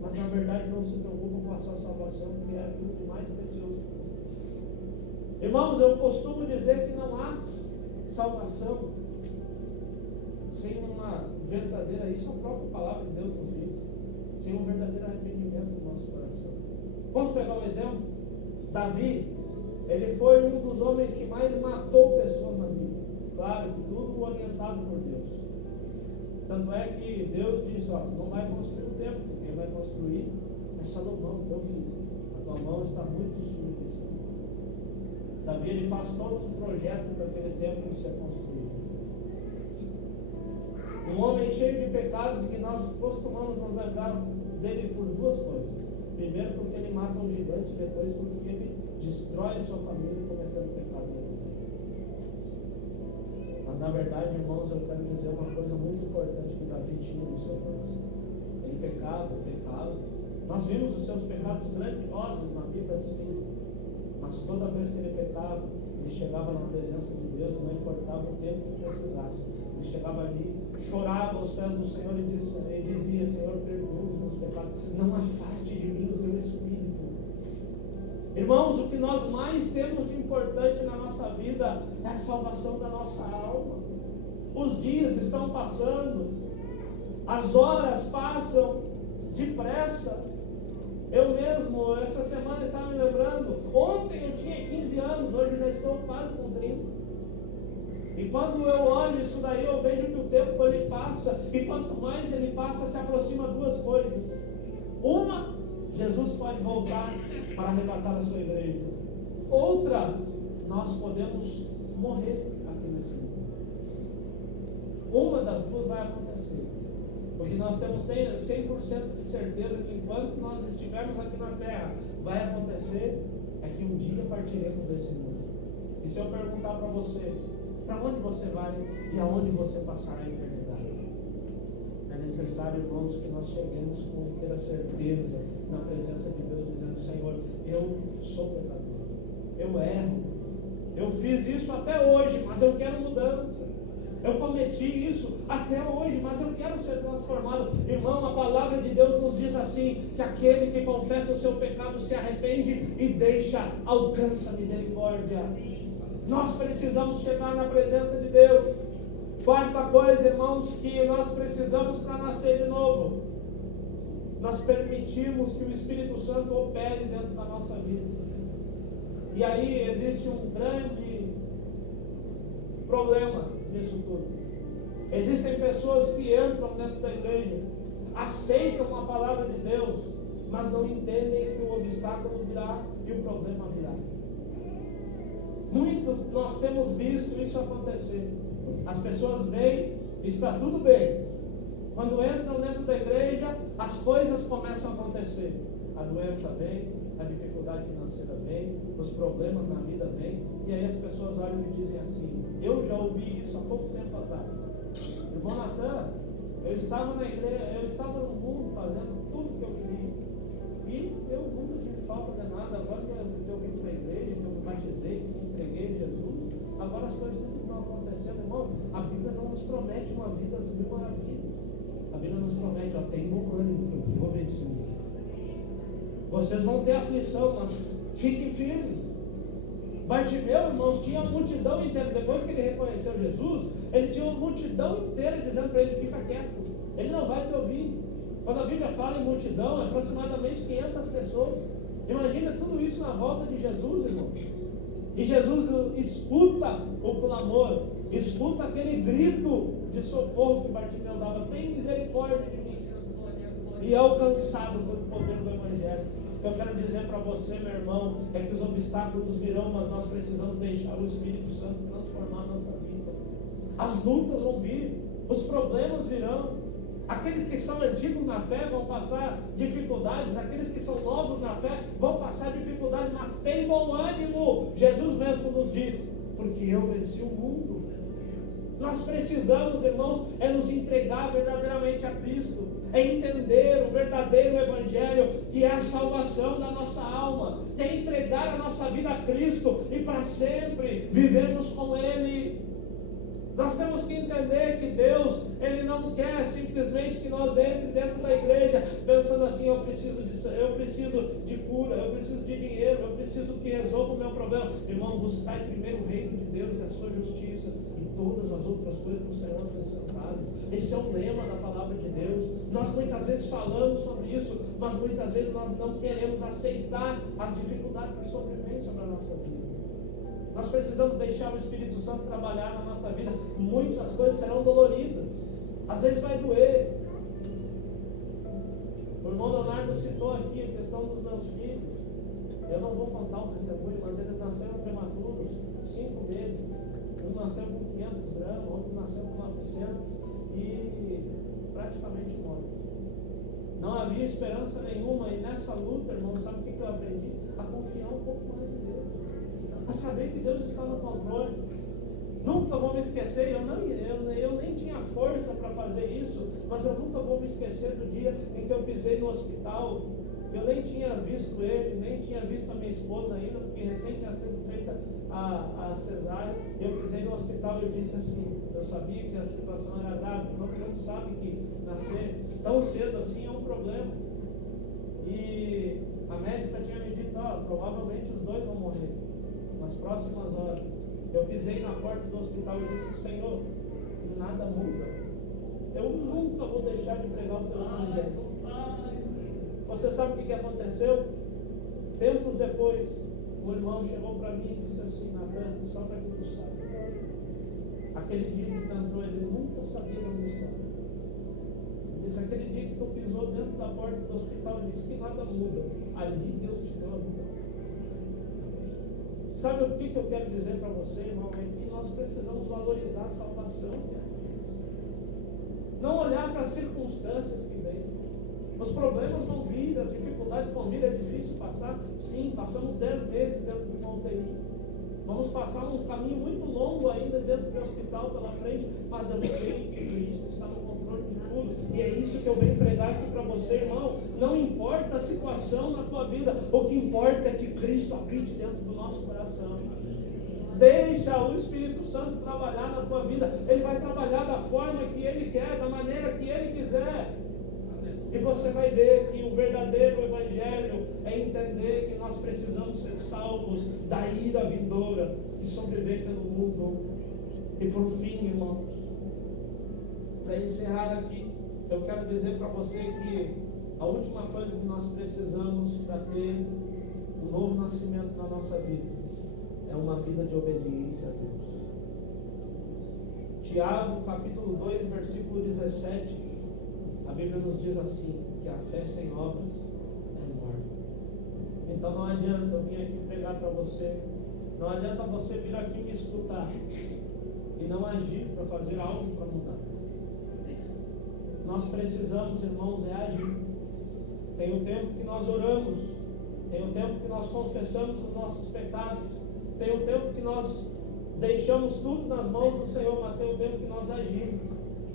Mas na verdade não se preocupam com a sua salvação, que é aquilo de mais precioso para você. Irmãos, eu costumo dizer que não há salvação sem uma verdadeira, isso é a própria palavra de Deus nos diz, sem um verdadeiro arrependimento do nosso coração. Vamos pegar um exemplo? Davi, ele foi um dos homens que mais matou pessoas na Bíblia. Claro, tudo orientado por Deus. Tanto é que Deus disse: ó, tu não vai construir o templo, quem vai construir é Salomão, teu filho. A tua mão está muito submissa. Davi, ele faz todo um projeto para aquele templo ser construído. Um homem cheio de pecados, e que nós costumamos nos lembrar dele por duas coisas. Primeiro, porque ele mata um gigante, depois porque ele destrói a sua família cometendo pecado. Mas na verdade, irmãos, eu quero dizer uma coisa muito importante que Davi tinha no seu coração. Ele pecava. Nós vimos os seus pecados grandiosos na Bíblia, sim. Mas toda vez que ele pecava, ele chegava na presença de Deus, não importava o tempo que precisasse. Ele chegava ali, chorava aos pés do Senhor e dizia: Senhor, perdoa os meus pecados, não afaste de mim o teu Espírito. Irmãos, o que nós mais temos de importante na nossa vida é a salvação da nossa alma. Os dias estão passando, as horas passam depressa. Eu mesmo, essa semana, estava me lembrando, ontem eu tinha 15 anos, hoje eu já estou quase com 30. E quando eu olho isso daí, eu vejo que o tempo ele passa, e quanto mais ele passa, se aproxima duas coisas. Uma, Jesus pode voltar para arrebatar a sua igreja. Outra, nós podemos morrer aqui nesse mundo. Uma das duas vai acontecer. Porque nós temos 100% de certeza que enquanto nós estivermos aqui na terra, vai acontecer é que um dia partiremos desse mundo. E se eu perguntar para você, para onde você vai e aonde você passará a eternidade? É necessário, irmãos, que nós cheguemos com inteira certeza na presença de Deus, dizendo: Senhor, eu sou pecador, eu erro, eu fiz isso até hoje, mas eu quero mudança. Eu cometi isso até hoje, mas eu quero ser transformado. Irmão, a palavra de Deus nos diz assim, que aquele que confessa o seu pecado, se arrepende e deixa, alcança a misericórdia. Nós precisamos chegar na presença de Deus. Quarta coisa, irmãos, que nós precisamos para nascer de novo: nós permitimos que o Espírito Santo opere dentro da nossa vida. E aí existe um grande problema nisso tudo. Existem pessoas que entram dentro da igreja, aceitam a palavra de Deus, mas não entendem que o obstáculo virá e o problema virá. Muito nós temos visto isso acontecer. As pessoas vêm, está tudo bem. Quando entram dentro da igreja, as coisas começam a acontecer. A doença vem, a dificuldade financeira vem, os problemas na vida vêm, e aí as pessoas olham e dizem assim: eu já ouvi isso há pouco tempo atrás. Irmão Natan, eu estava na igreja, eu estava no mundo fazendo tudo que eu queria, e eu nunca tive falta de nada. Agora que eu vim para a igreja, que eu me batizei, que me entreguei a Jesus, agora as coisas tudo estão acontecendo. Irmão, a Bíblia não nos promete uma vida de mil maravilhas. A Bíblia nos promete: ó, tem bom ânimo, porque eu venci o mundo. Vocês vão ter aflição, mas fiquem firmes. Bartimeu, irmãos, tinha uma multidão inteira. Depois que ele reconheceu Jesus, ele tinha uma multidão inteira dizendo para ele: fica quieto, ele não vai te ouvir. Quando a Bíblia fala em multidão, é aproximadamente 500 pessoas. Imagina tudo isso na volta de Jesus, irmão. E Jesus escuta o clamor, escuta aquele grito de socorro que Bartimeu dava: tem misericórdia de mim. E é alcançado pelo poder do Evangelho. O que eu quero dizer para você, meu irmão, é que os obstáculos virão, mas nós precisamos deixar o Espírito Santo transformar a nossa vida. As lutas vão vir, os problemas virão. Aqueles que são antigos na fé vão passar dificuldades, aqueles que são novos na fé vão passar dificuldades, mas tem bom ânimo. Jesus mesmo nos diz: porque eu venci o mundo. Nós precisamos, irmãos, é nos entregar verdadeiramente a Cristo, é entender o verdadeiro Evangelho, que é a salvação da nossa alma, que é entregar a nossa vida a Cristo e para sempre vivermos com Ele. Nós temos que entender que Deus, Ele não quer simplesmente que nós entremos dentro da igreja pensando assim: eu preciso de cura, eu preciso de dinheiro, eu preciso que resolva o meu problema. Irmão, buscai primeiro o reino de Deus e a sua justiça, e todas as outras coisas não serão acrescentadas. Esse é o lema da palavra de Deus. Nós muitas vezes falamos sobre isso, mas muitas vezes nós não queremos aceitar as dificuldades que sobrevêm sobre a nossa vida. Nós precisamos deixar o Espírito Santo trabalhar na nossa vida. Muitas coisas serão doloridas, às vezes vai doer. O irmão Leonardo citou aqui a questão dos meus filhos. Eu não vou contar o testemunho, mas eles nasceram prematuros, 5 meses. Um nasceu com 500 gramas, outro nasceu com 900 e praticamente morto. Não havia esperança nenhuma, e nessa luta, irmão, sabe o que eu aprendi? A confiar um pouco mais em Deus, a saber que Deus está no controle. Nunca vou me esquecer, eu nem tinha força para fazer isso, mas eu nunca vou me esquecer do dia em que eu pisei no hospital. Eu nem tinha visto ele, nem tinha visto a minha esposa ainda, porque recém tinha sido feita a cesárea. Eu pisei no hospital e eu disse assim: eu sabia que a situação era grave, mas você não sabe que nascer tão cedo assim é um problema. E a médica tinha me dito: provavelmente os dois vão morrer nas próximas horas. Eu pisei na porta do hospital e disse: Senhor, nada muda. Eu nunca vou deixar de pregar o teu evangelho. Você sabe o que aconteceu? Tempos depois, o irmão chegou para mim e disse assim: Natan, só para que tu saiba, aquele dia que tu entrou, ele nunca sabia da minha história. Ele disse: aquele dia que tu pisou dentro da porta do hospital, ele disse que nada muda. Ali Deus te deu a vida. Sabe o que eu quero dizer para você, irmão? É que nós precisamos valorizar a salvação, cara. Não olhar para as circunstâncias que vêm. Os problemas vão vir, as dificuldades vão vir, é difícil passar. Sim, passamos 10 meses dentro de uma UTI. Vamos passar um caminho muito longo ainda dentro do hospital pela frente, mas eu sei que Cristo está no controle de tudo. E é isso que eu venho pregar aqui para você, irmão. Não importa a situação na tua vida, o que importa é que Cristo habite dentro do nosso coração. Deixa o Espírito Santo trabalhar na tua vida. Ele vai trabalhar da forma que Ele quer, da maneira que Ele quiser. E você vai ver que o verdadeiro Evangelho é entender que nós precisamos ser salvos da ira vindoura que sobreveio pelo mundo. E por fim, irmãos, para encerrar aqui, eu quero dizer para você que a última coisa que nós precisamos para ter um novo nascimento na nossa vida é uma vida de obediência a Deus. Tiago, capítulo 2, versículo 17, a Bíblia nos diz assim, que a fé sem obras é morta. Então não adianta eu vir aqui pregar para você, não adianta você vir aqui me escutar e não agir para fazer algo para mudar. Nós precisamos, irmãos, é agir. Tem o tempo que nós oramos, tem o tempo que nós confessamos os nossos pecados, tem o tempo que nós deixamos tudo nas mãos do Senhor, mas tem o tempo que nós agimos.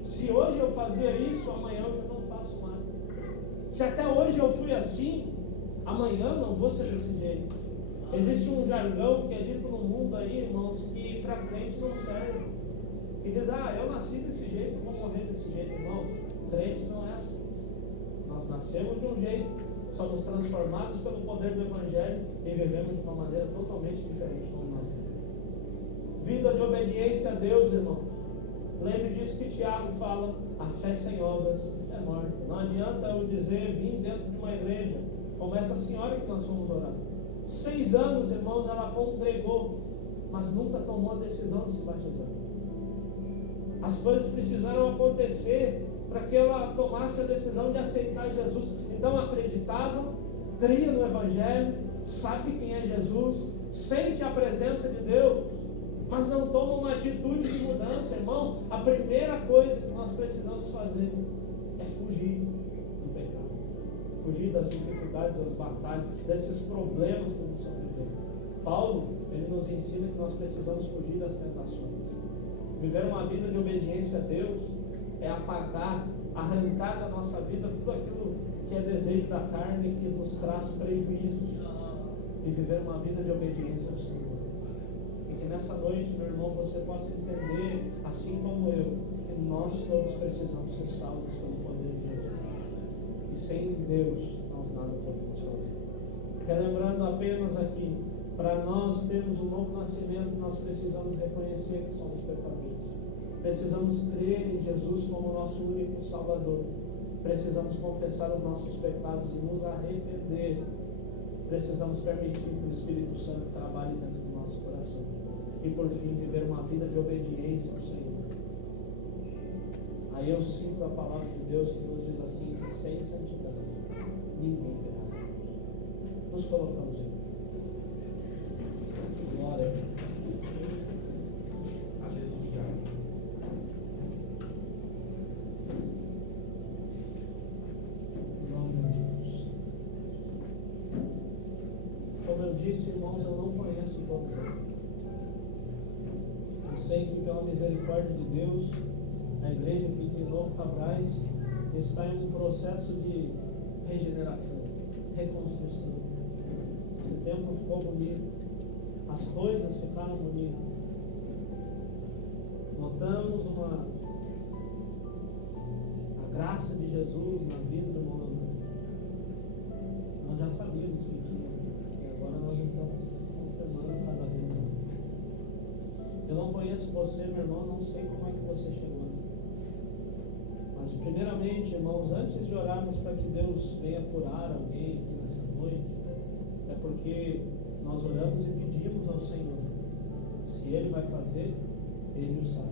Se hoje eu fazia isso, amanhã eu já não faço mais. Se até hoje eu fui assim, amanhã não vou ser desse jeito. Existe um jargão que é dito no mundo aí, irmãos, que para crente não serve. Que diz, eu nasci desse jeito, vou morrer desse jeito. Irmão, crente não é assim. Nós nascemos de um jeito, somos transformados pelo poder do Evangelho e vivemos de uma maneira totalmente diferente como nós vivemos. Vida de obediência a Deus, irmão. Lembre disso que Tiago fala, a fé sem obras é morta. Não adianta eu dizer, vim dentro de uma igreja, como essa senhora que nós fomos orar. 6 anos, irmãos, ela congregou, mas nunca tomou a decisão de se batizar. As coisas precisaram acontecer para que ela tomasse a decisão de aceitar Jesus. Então acreditava, cria no Evangelho, sabe quem é Jesus, sente a presença de Deus, mas não toma uma atitude de mudança, irmão. A primeira coisa que nós precisamos fazer é fugir do pecado, fugir das dificuldades, das batalhas, desses problemas que nos sobrevêm. Paulo, ele nos ensina que nós precisamos fugir das tentações. Viver uma vida de obediência a Deus é apagar, arrancar da nossa vida tudo aquilo que é desejo da carne, que nos traz prejuízos, e viver uma vida de obediência ao Senhor. E que nessa noite, meu irmão, você possa entender, assim como eu, que nós todos precisamos ser salvos pelo poder de Jesus. E sem Deus, nós nada podemos fazer. Relembrando apenas aqui, para nós termos um novo nascimento, nós precisamos reconhecer que somos pecadores. Precisamos crer em Jesus como nosso único Salvador. Precisamos confessar os nossos pecados e nos arrepender. Precisamos permitir que o Espírito Santo trabalhe dentro do nosso coração. E por fim, viver uma vida de obediência ao Senhor. Aí eu cito a palavra de Deus que nos diz assim, que sem santidade ninguém verá Deus. Nos colocamos em pé. Glória a Deus. Aleluia. Glória a Deus. Como eu disse, irmãos, eu não conheço todos aqui. Eu sei que pela misericórdia de Deus, a igreja aqui de Novo Cabrais está em um processo de regeneração, reconstrução. Esse tempo ficou bonito. As coisas ficaram bonitas. Notamos a graça de Jesus na vida do irmão André. Nós já sabíamos que tinha, e agora nós estamos confirmando cada vez mais. Eu não conheço você, meu irmão, não sei como é que você chegou aqui. Mas primeiramente, irmãos, antes de orarmos para que Deus venha curar alguém aqui nessa noite, é porque nós oramos e pedimos ao Senhor. Se Ele vai fazer, Ele o sabe.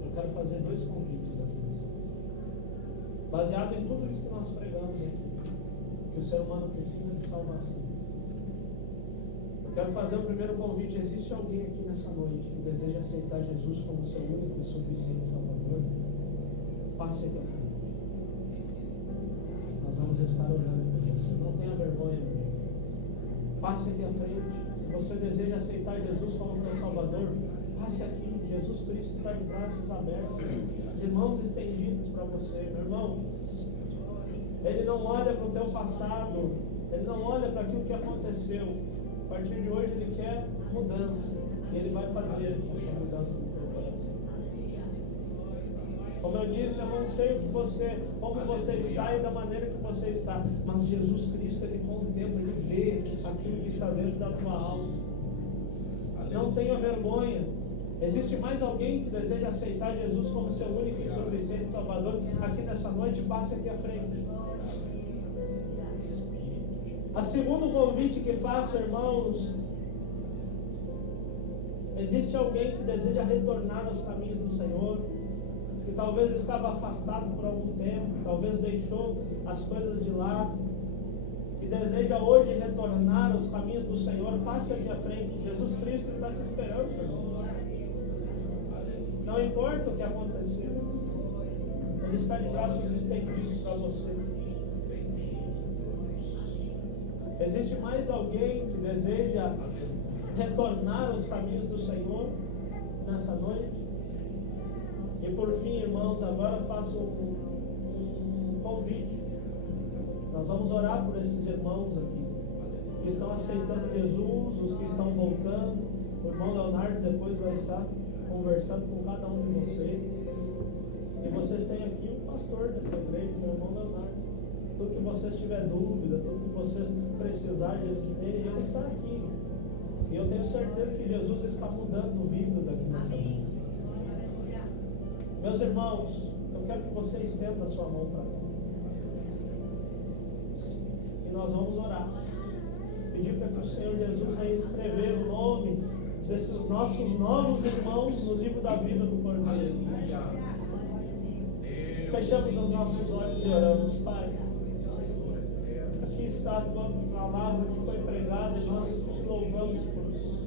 Eu quero fazer 2 convites aqui nessa noite. Baseado em tudo isso que nós pregamos aqui, que o ser humano precisa de salvação. Eu Quero fazer o primeiro convite. Existe alguém aqui nessa noite que deseja aceitar Jesus como seu único e suficiente Salvador? Passe aqui à frente. Nós vamos estar orando por você. Não tenha vergonha, meu irmão. Passe aqui à frente. Se você deseja aceitar Jesus como teu Salvador, passe aqui. Jesus Cristo está de braços abertos, de mãos estendidas para você, meu irmão. Ele não olha para o teu passado, Ele não olha para aquilo que aconteceu. A partir de hoje Ele quer mudança. Ele vai fazer essa mudança no teu coração. Como eu disse, eu não sei como você está e da maneira que você está, mas Jesus Cristo, Ele contempla, Ele vê aquilo que está dentro da tua alma. Não tenha vergonha. Existe mais alguém que deseja aceitar Jesus como seu único e suficiente Salvador? Aqui nessa noite, passe aqui à frente. A segundo convite que faço, irmãos, existe alguém que deseja retornar aos caminhos do Senhor, que talvez estava afastado por algum tempo, talvez deixou as coisas de lado, e deseja hoje retornar aos caminhos do Senhor? Passe aqui à frente. Jesus Cristo está te esperando, irmão. Não importa o que aconteceu, Ele está de braços estendidos para você. Existe mais alguém que deseja retornar aos caminhos do Senhor nessa noite? E por fim, irmãos, agora faço um convite. Nós vamos orar por esses irmãos aqui, que estão aceitando Jesus, os que estão voltando. O irmão Leonardo depois vai estar conversando com cada um de vocês. E vocês têm aqui o pastor dessa igreja, meu irmão Leonardo. Tudo que vocês tiver dúvida, tudo que vocês precisarem dele, ele está aqui. E eu tenho certeza que Jesus está mudando vidas aqui nessa noite. Meus irmãos, eu quero que você estenda a sua mão para mim. E nós vamos orar. Pedir para que o Senhor Jesus venha escrever o nome desses nossos novos irmãos no livro da vida do Cordeiro. Fechamos os nossos olhos e oramos. Pai, aqui está a tua palavra que foi pregada e nós te louvamos por isso.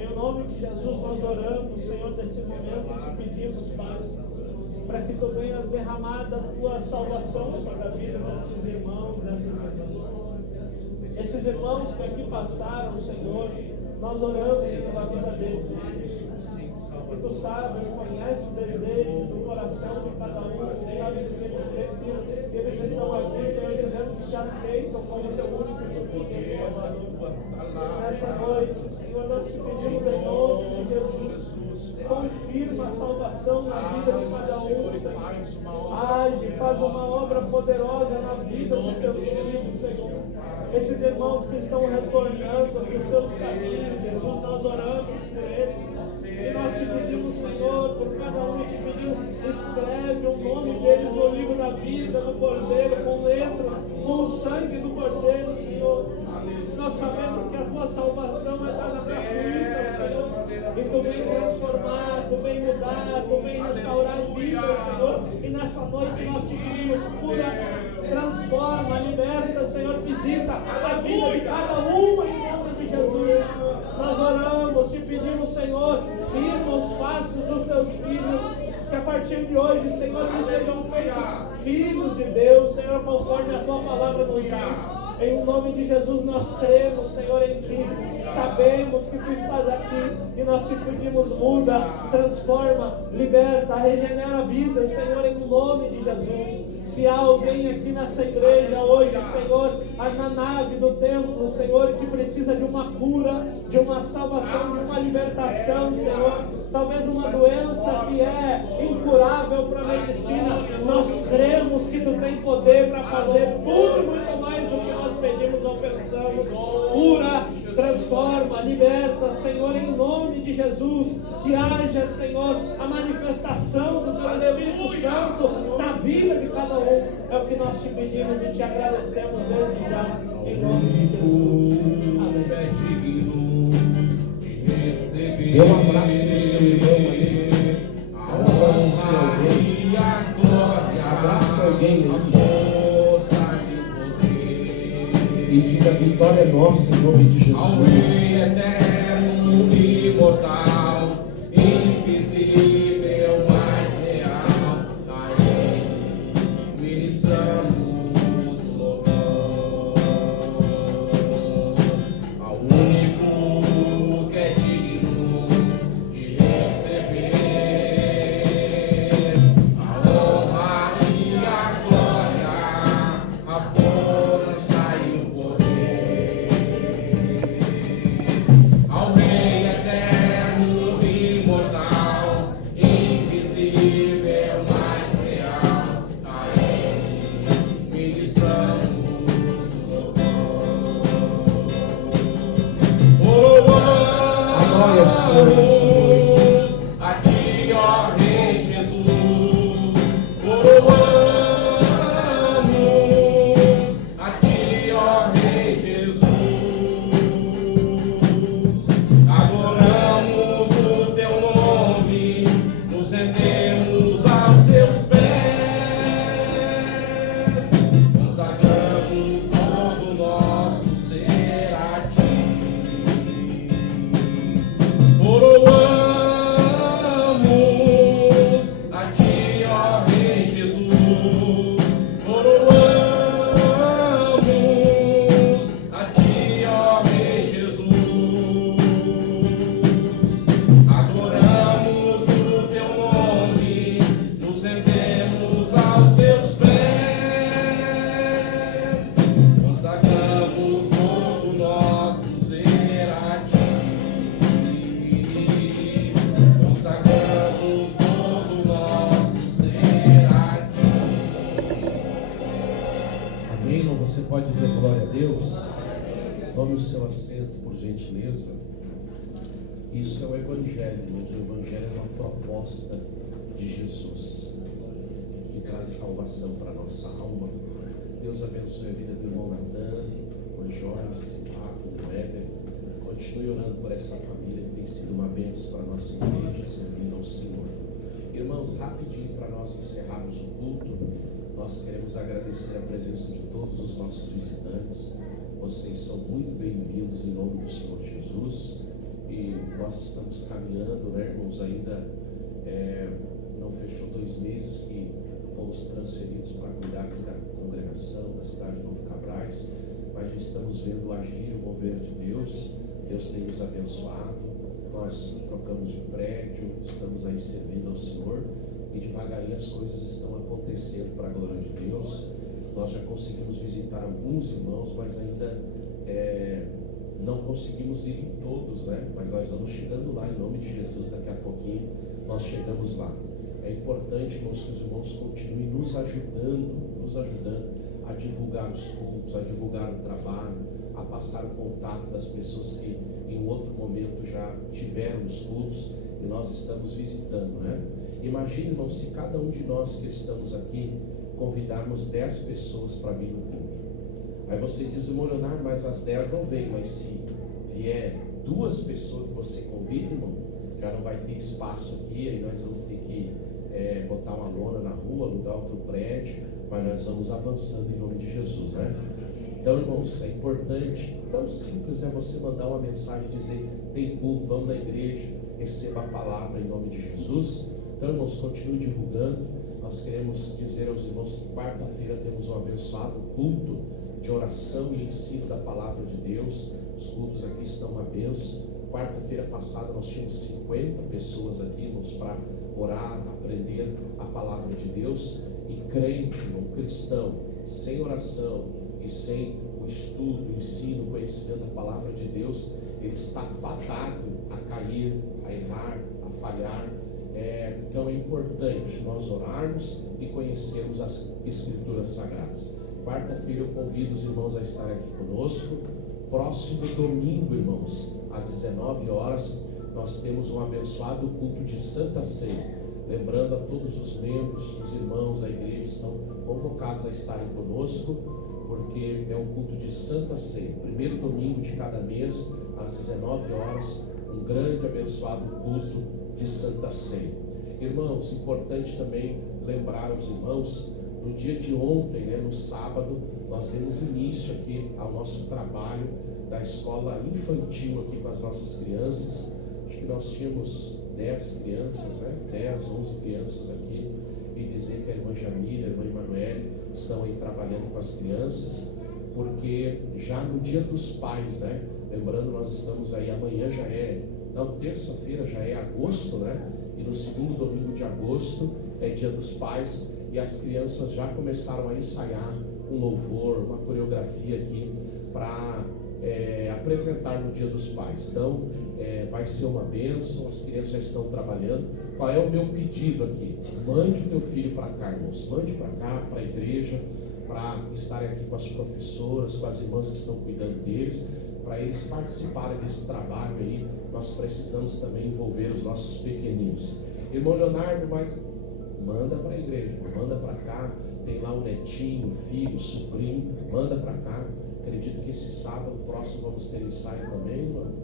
Em nome de Jesus nós oramos, Senhor, nesse momento e te pedimos, Pai, para que tu venha derramar da tua salvação sobre a vida desses irmãos, dessas irmãs. Esses irmãos que aqui passaram, Senhor, nós oramos pela vida deles. E tu sabes, conhece o desejo do coração de cada um, tu sabes o que eles precisam. E eles estão aqui, Senhor, dizendo que te aceitam como teu único e suficiente Salvador. Nessa noite, Senhor, nós te pedimos em nome de Jesus, confirma a salvação na vida de cada um, Senhor. Age, faz uma obra poderosa na vida dos teus filhos, Senhor. Esses irmãos que estão retornando para os teus caminhos, Jesus, nós oramos por eles. E nós te pedimos, Senhor, por cada um te pedimos, escreve o nome deles no livro da vida do Cordeiro, com letras, com o sangue do Cordeiro, Senhor. Nós sabemos que a tua salvação é dada gratuita, Senhor. E tu vem transformar, tu vem mudar, tu vem restaurar vidas, Senhor. E nessa noite nós te pedimos, cura, transforma, liberta, Senhor, visita a vida de cada uma em nome de Jesus. Nós oramos, te pedimos, Senhor, firma os passos dos teus filhos, que a partir de hoje, Senhor, eles sejam feitos filhos de Deus, Senhor, conforme a tua palavra nos diz. Em nome de Jesus nós cremos, Senhor, em Ti. Sabemos que Tu estás aqui e nós te pedimos, muda, transforma, liberta, regenera a vida, Senhor, em nome de Jesus. Se há alguém aqui nessa igreja hoje, Senhor, na nave do templo, Senhor, que precisa de uma cura, de uma salvação, de uma libertação, Senhor, talvez uma doença que é incurável para a medicina, nós cremos que Tu tem poder para fazer tudo muito mais do que nós pedimos ou pensamos. Cura, transforma, liberta, Senhor, em nome de Jesus. Que haja, Senhor, a manifestação do Teu Espírito Santo na vida de cada um. É o que nós te pedimos e te agradecemos desde já, em nome de Jesus. Amém. Dê um abraço no seu irmão aí. Abraço alguém aí. E diga: vitória é nossa em nome de Jesus. Ao Rei eterno, imortal, invisível, mas real, a Ele ministramos louvor. Ao único que é digno de receber a honra e a glória, a força e o poder. Ao Rei eterno, imortal, invisível, mas real, a Ele ministramos louvor. A glória ao Senhor nessa noite. A Ti, ó Rei Jesus, coroamos a Ti, ó Rei Jesus, adoramos o Teu nome, nos rendemos aos Teus pés, consagramos todo o nosso ser a Ti. Coroamos a Ti, ó Rei Jesus, coroamos a Ti, ó Rei Jesus, adoramos o Teu nome, nos rendemos aos Teus pés, consagramos todo o nosso ser a Ti. Consagramos todo o nosso ser a Ti. Amém, irmão? Você pode dizer glória a Deus? Tome o seu assento, por gentileza. Isso é o Evangelho, irmãos. O Evangelho é uma proposta de Jesus, que traz salvação para a nossa alma. Deus abençoe a vida do irmão Natan, o Joyce, o Weber. Continue orando por essa família que tem sido uma bênção para a nossa igreja, servindo ao Senhor. Irmãos, rapidinho para nós encerrarmos o culto, nós queremos agradecer a presença de todos os nossos visitantes. Vocês são muito bem-vindos em nome do Senhor Jesus. E nós estamos caminhando, né, irmãos? Ainda não fechou 2 meses que fomos transferidos para cuidar aqui da congregação da cidade de Novo Cabrais, mas já estamos vendo o agir e o mover de Deus. Deus tem nos abençoado, nós trocamos de prédio, estamos aí servindo ao Senhor e devagarinho as coisas estão acontecendo para a glória de Deus. Nós já conseguimos visitar alguns irmãos, mas ainda não conseguimos ir em todos, né? Mas nós vamos chegando lá em nome de Jesus. Daqui a pouquinho nós chegamos lá. É importante, irmãos, que os irmãos continuem nos ajudando a divulgar os cultos, a divulgar o trabalho, a passar o contato das pessoas que em um outro momento já tiveram os cultos e nós estamos visitando, né? Imagine, irmãos, se cada um de nós que estamos aqui convidarmos 10 pessoas para vir no culto. Aí você diz: irmão Leonardo, mas as 10 não vêm. Mas se vier 2 pessoas que você convida, irmão, já não vai ter espaço aqui, aí nós vamos ter que botar uma lona na rua, alugar outro prédio, mas nós vamos avançando em nome de Jesus, né? Então, irmãos, é importante, tão simples é você mandar uma mensagem e dizer: tem culto, vamos na igreja, receba a palavra em nome de Jesus. Então, irmãos, continue divulgando. Nós queremos dizer aos irmãos que quarta-feira temos um abençoado culto de oração e ensino da palavra de Deus. Os cultos aqui estão uma bênção. Quarta-feira passada nós tínhamos 50 pessoas aqui, irmãos, para orar, aprender a palavra de Deus. E crente, irmão, cristão, sem oração e sem o estudo, o ensino, o conhecimento da palavra de Deus, ele está fadado a cair, a errar, a falhar. Então é importante nós orarmos e conhecermos as Escrituras Sagradas. Quarta-feira eu convido os irmãos a estarem aqui conosco. Próximo domingo, irmãos, às 19 horas, nós temos um abençoado culto de Santa Ceia. Lembrando a todos os membros, os irmãos da igreja estão convocados a estarem conosco, porque é um culto de Santa Ceia. Primeiro domingo de cada mês, às 19 horas, um grande abençoado culto de Santa Ceia. Irmãos, importante também lembrar aos irmãos No dia de ontem, né, no sábado, nós demos início aqui ao nosso trabalho da escola infantil aqui com as nossas crianças. Acho que nós tínhamos 10 crianças, né? 10, 11 crianças aqui. E dizer que a irmã Jamila, a irmã Emanuele estão aí trabalhando com as crianças, porque já no dia dos pais, né? Lembrando, nós estamos aí, amanhã já é, não, terça-feira já é agosto, né? E no segundo domingo de agosto é dia dos pais, e as crianças já começaram a ensaiar um louvor, uma coreografia aqui para apresentar no dia dos pais. Então vai ser uma bênção, as crianças já estão trabalhando. Qual é o meu pedido aqui? Mande o teu filho para cá, irmãos, mande para cá, para a igreja, para estarem aqui com as professoras, com as irmãs que estão cuidando deles, para eles participarem desse trabalho aí. Nós precisamos também envolver os nossos pequeninos. Irmão Leonardo, mas manda para a igreja, manda para cá, tem lá um netinho, filho, sobrinho, manda para cá. Acredito que esse sábado próximo vamos ter ensaio também, mano.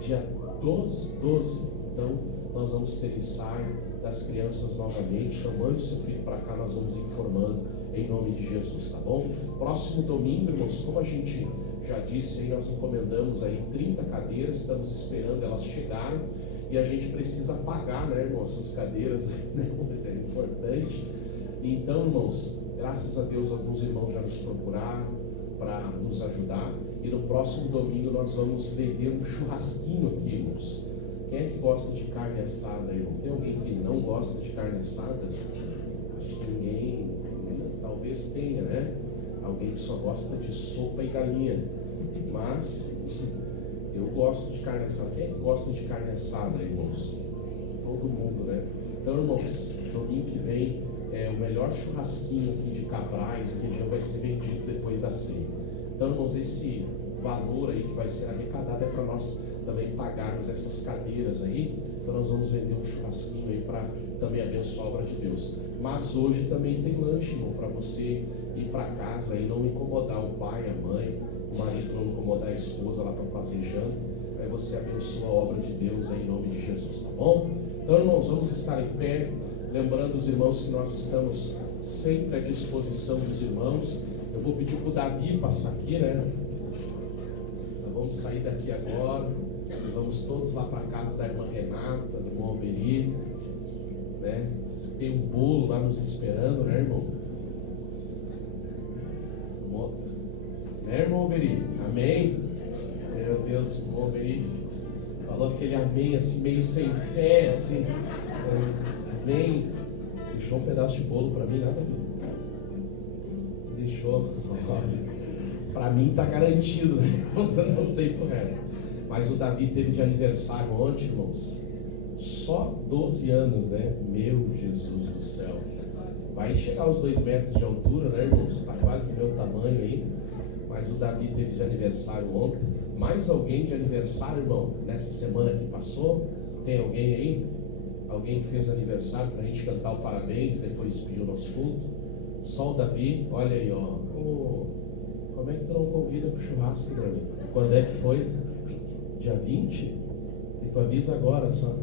Dia 12. Então nós vamos ter ensaio das crianças novamente. Então mande seu filho para cá, nós vamos informando em nome de Jesus, tá bom? Próximo domingo, irmãos, como a gente já disse aí, nós encomendamos aí 30 cadeiras, estamos esperando elas chegarem, e a gente precisa pagar, né, irmãos, essas cadeiras, né? É importante. Então, irmãos, graças a Deus alguns irmãos já nos procuraram para nos ajudar, e no próximo domingo nós vamos vender um churrasquinho aqui, irmãos. Quem é que gosta de carne assada, irmão? Tem alguém que não gosta de carne assada? Acho que ninguém, talvez tenha, né? Alguém que só gosta de sopa e galinha, mas eu gosto de carne assada. Quem é que gosta de carne assada, irmãos? Todo mundo, né? Então, irmãos, domingo que vem o melhor churrasquinho aqui de Cabrais, a região, vai ser vendido depois da ceia. Então, irmãos, esse valor aí que vai ser arrecadado é para nós também pagarmos essas cadeiras aí. Então nós vamos vender um churrasquinho aí para também abençoar a obra de Deus. Mas hoje também tem lanche, irmão, para você ir para casa e não incomodar o pai, a mãe, o marido não incomodar a esposa lá para fazer janta. Aí você abençoa a obra de Deus aí, em nome de Jesus, tá bom? Então, irmãos, vamos estar em pé, lembrando os irmãos que nós estamos sempre à disposição dos irmãos. Eu vou pedir para o Davi passar aqui, né? Nós vamos sair daqui agora e vamos todos lá para a casa da irmã Renata, do irmão Alberi, né? Tem um bolo lá nos esperando, né, irmão? Né, irmão Alberi? Amém? Meu Deus, o irmão Alberi falou aquele amém assim, meio sem fé, assim. Amém. Deixou um pedaço de bolo para mim, nada. Deixou. Para mim está garantido, né? Eu não sei pro resto. Mas o Davi teve de aniversário ontem, irmãos. Só 12 anos, né? Meu Jesus do céu. Vai chegar aos 2 metros de altura, né, irmãos? Está quase do meu tamanho aí. Mas o Davi teve de aniversário ontem. Mais alguém de aniversário, irmão, nessa semana que passou? Tem alguém aí? Alguém que fez aniversário para a gente cantar o parabéns e depois despedir o nosso culto? Só o Davi, olha aí, ó. Como é que tu não convida para o churrasco, meu amigo? Quando é que foi? Dia 20? E tu avisa agora só.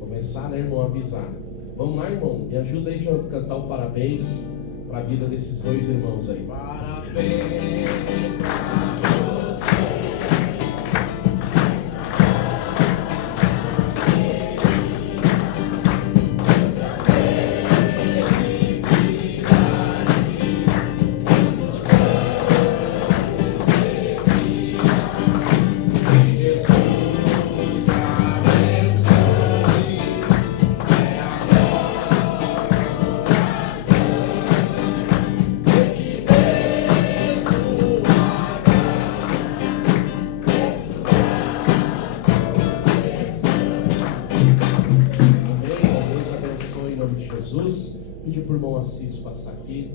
Começar, né, irmão, a avisar. Vamos lá, irmão, me ajuda aí a cantar o parabéns para a vida desses 2 irmãos aí. Parabéns para você. Pedir para o irmão Assis passar aqui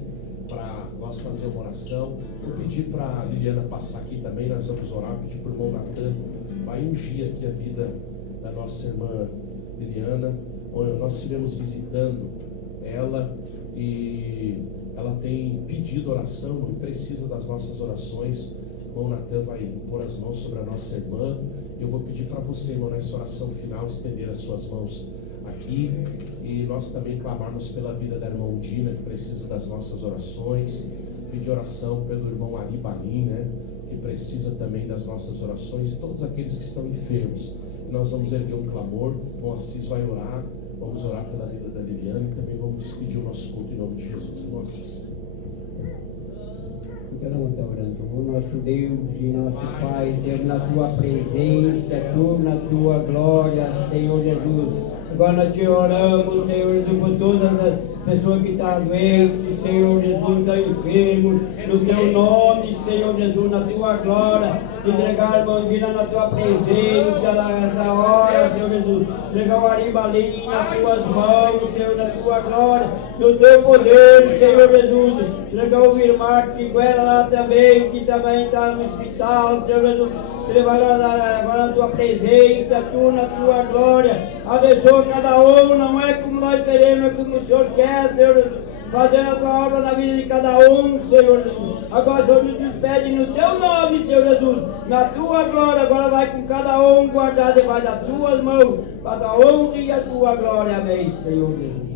para nós fazer uma oração. Vou pedir para a Liliana passar aqui também, nós vamos orar. Pedir para o irmão Natan, vai ungir aqui a vida da nossa irmã Liliana. Nós estivemos visitando ela e ela tem pedido oração e precisa das nossas orações. O irmão Natan vai pôr as mãos sobre a nossa irmã. Eu vou pedir para você, irmão, nessa oração final, estender as suas mãos aqui, e nós também clamarmos pela vida da irmã Undina, que precisa das nossas orações, pedir oração pelo irmão Ari Balim, né, que precisa também das nossas orações, e todos aqueles que estão enfermos. Nós vamos erguer um clamor, o irmão Assis vai orar, vamos orar pela vida da Liliane e também vamos despedir o nosso culto em nome de Jesus. Irmão Assis. Então, está orando. O nosso Deus e nosso Pai, Deus, na tua presença, tu na tua glória, Senhor Jesus. Agora nós te oramos, Senhor Jesus, por todas as pessoas que estão doentes, Senhor Jesus, estão enfermos, no teu nome, Senhor Jesus, na tua glória, te entregar, irmão Dina, na tua presença, nessa hora, Senhor Jesus, entregar o Aribalim nas tuas mãos, Senhor, na tua glória, no teu poder, Senhor Jesus, entregar o Virmar que guerra lá também, que também está no hospital, Senhor Jesus. Agora na tua presença, tu na tua glória, abençoa cada um, não é como nós queremos, é como o Senhor quer, Senhor Jesus, fazendo a tua obra na vida de cada um, Senhor Jesus. Agora, Senhor, nos despede no teu nome, Senhor Jesus, na tua glória, agora vai com cada um guardar debaixo das tuas mãos, para a tua honra e a tua glória, amém, Senhor Jesus.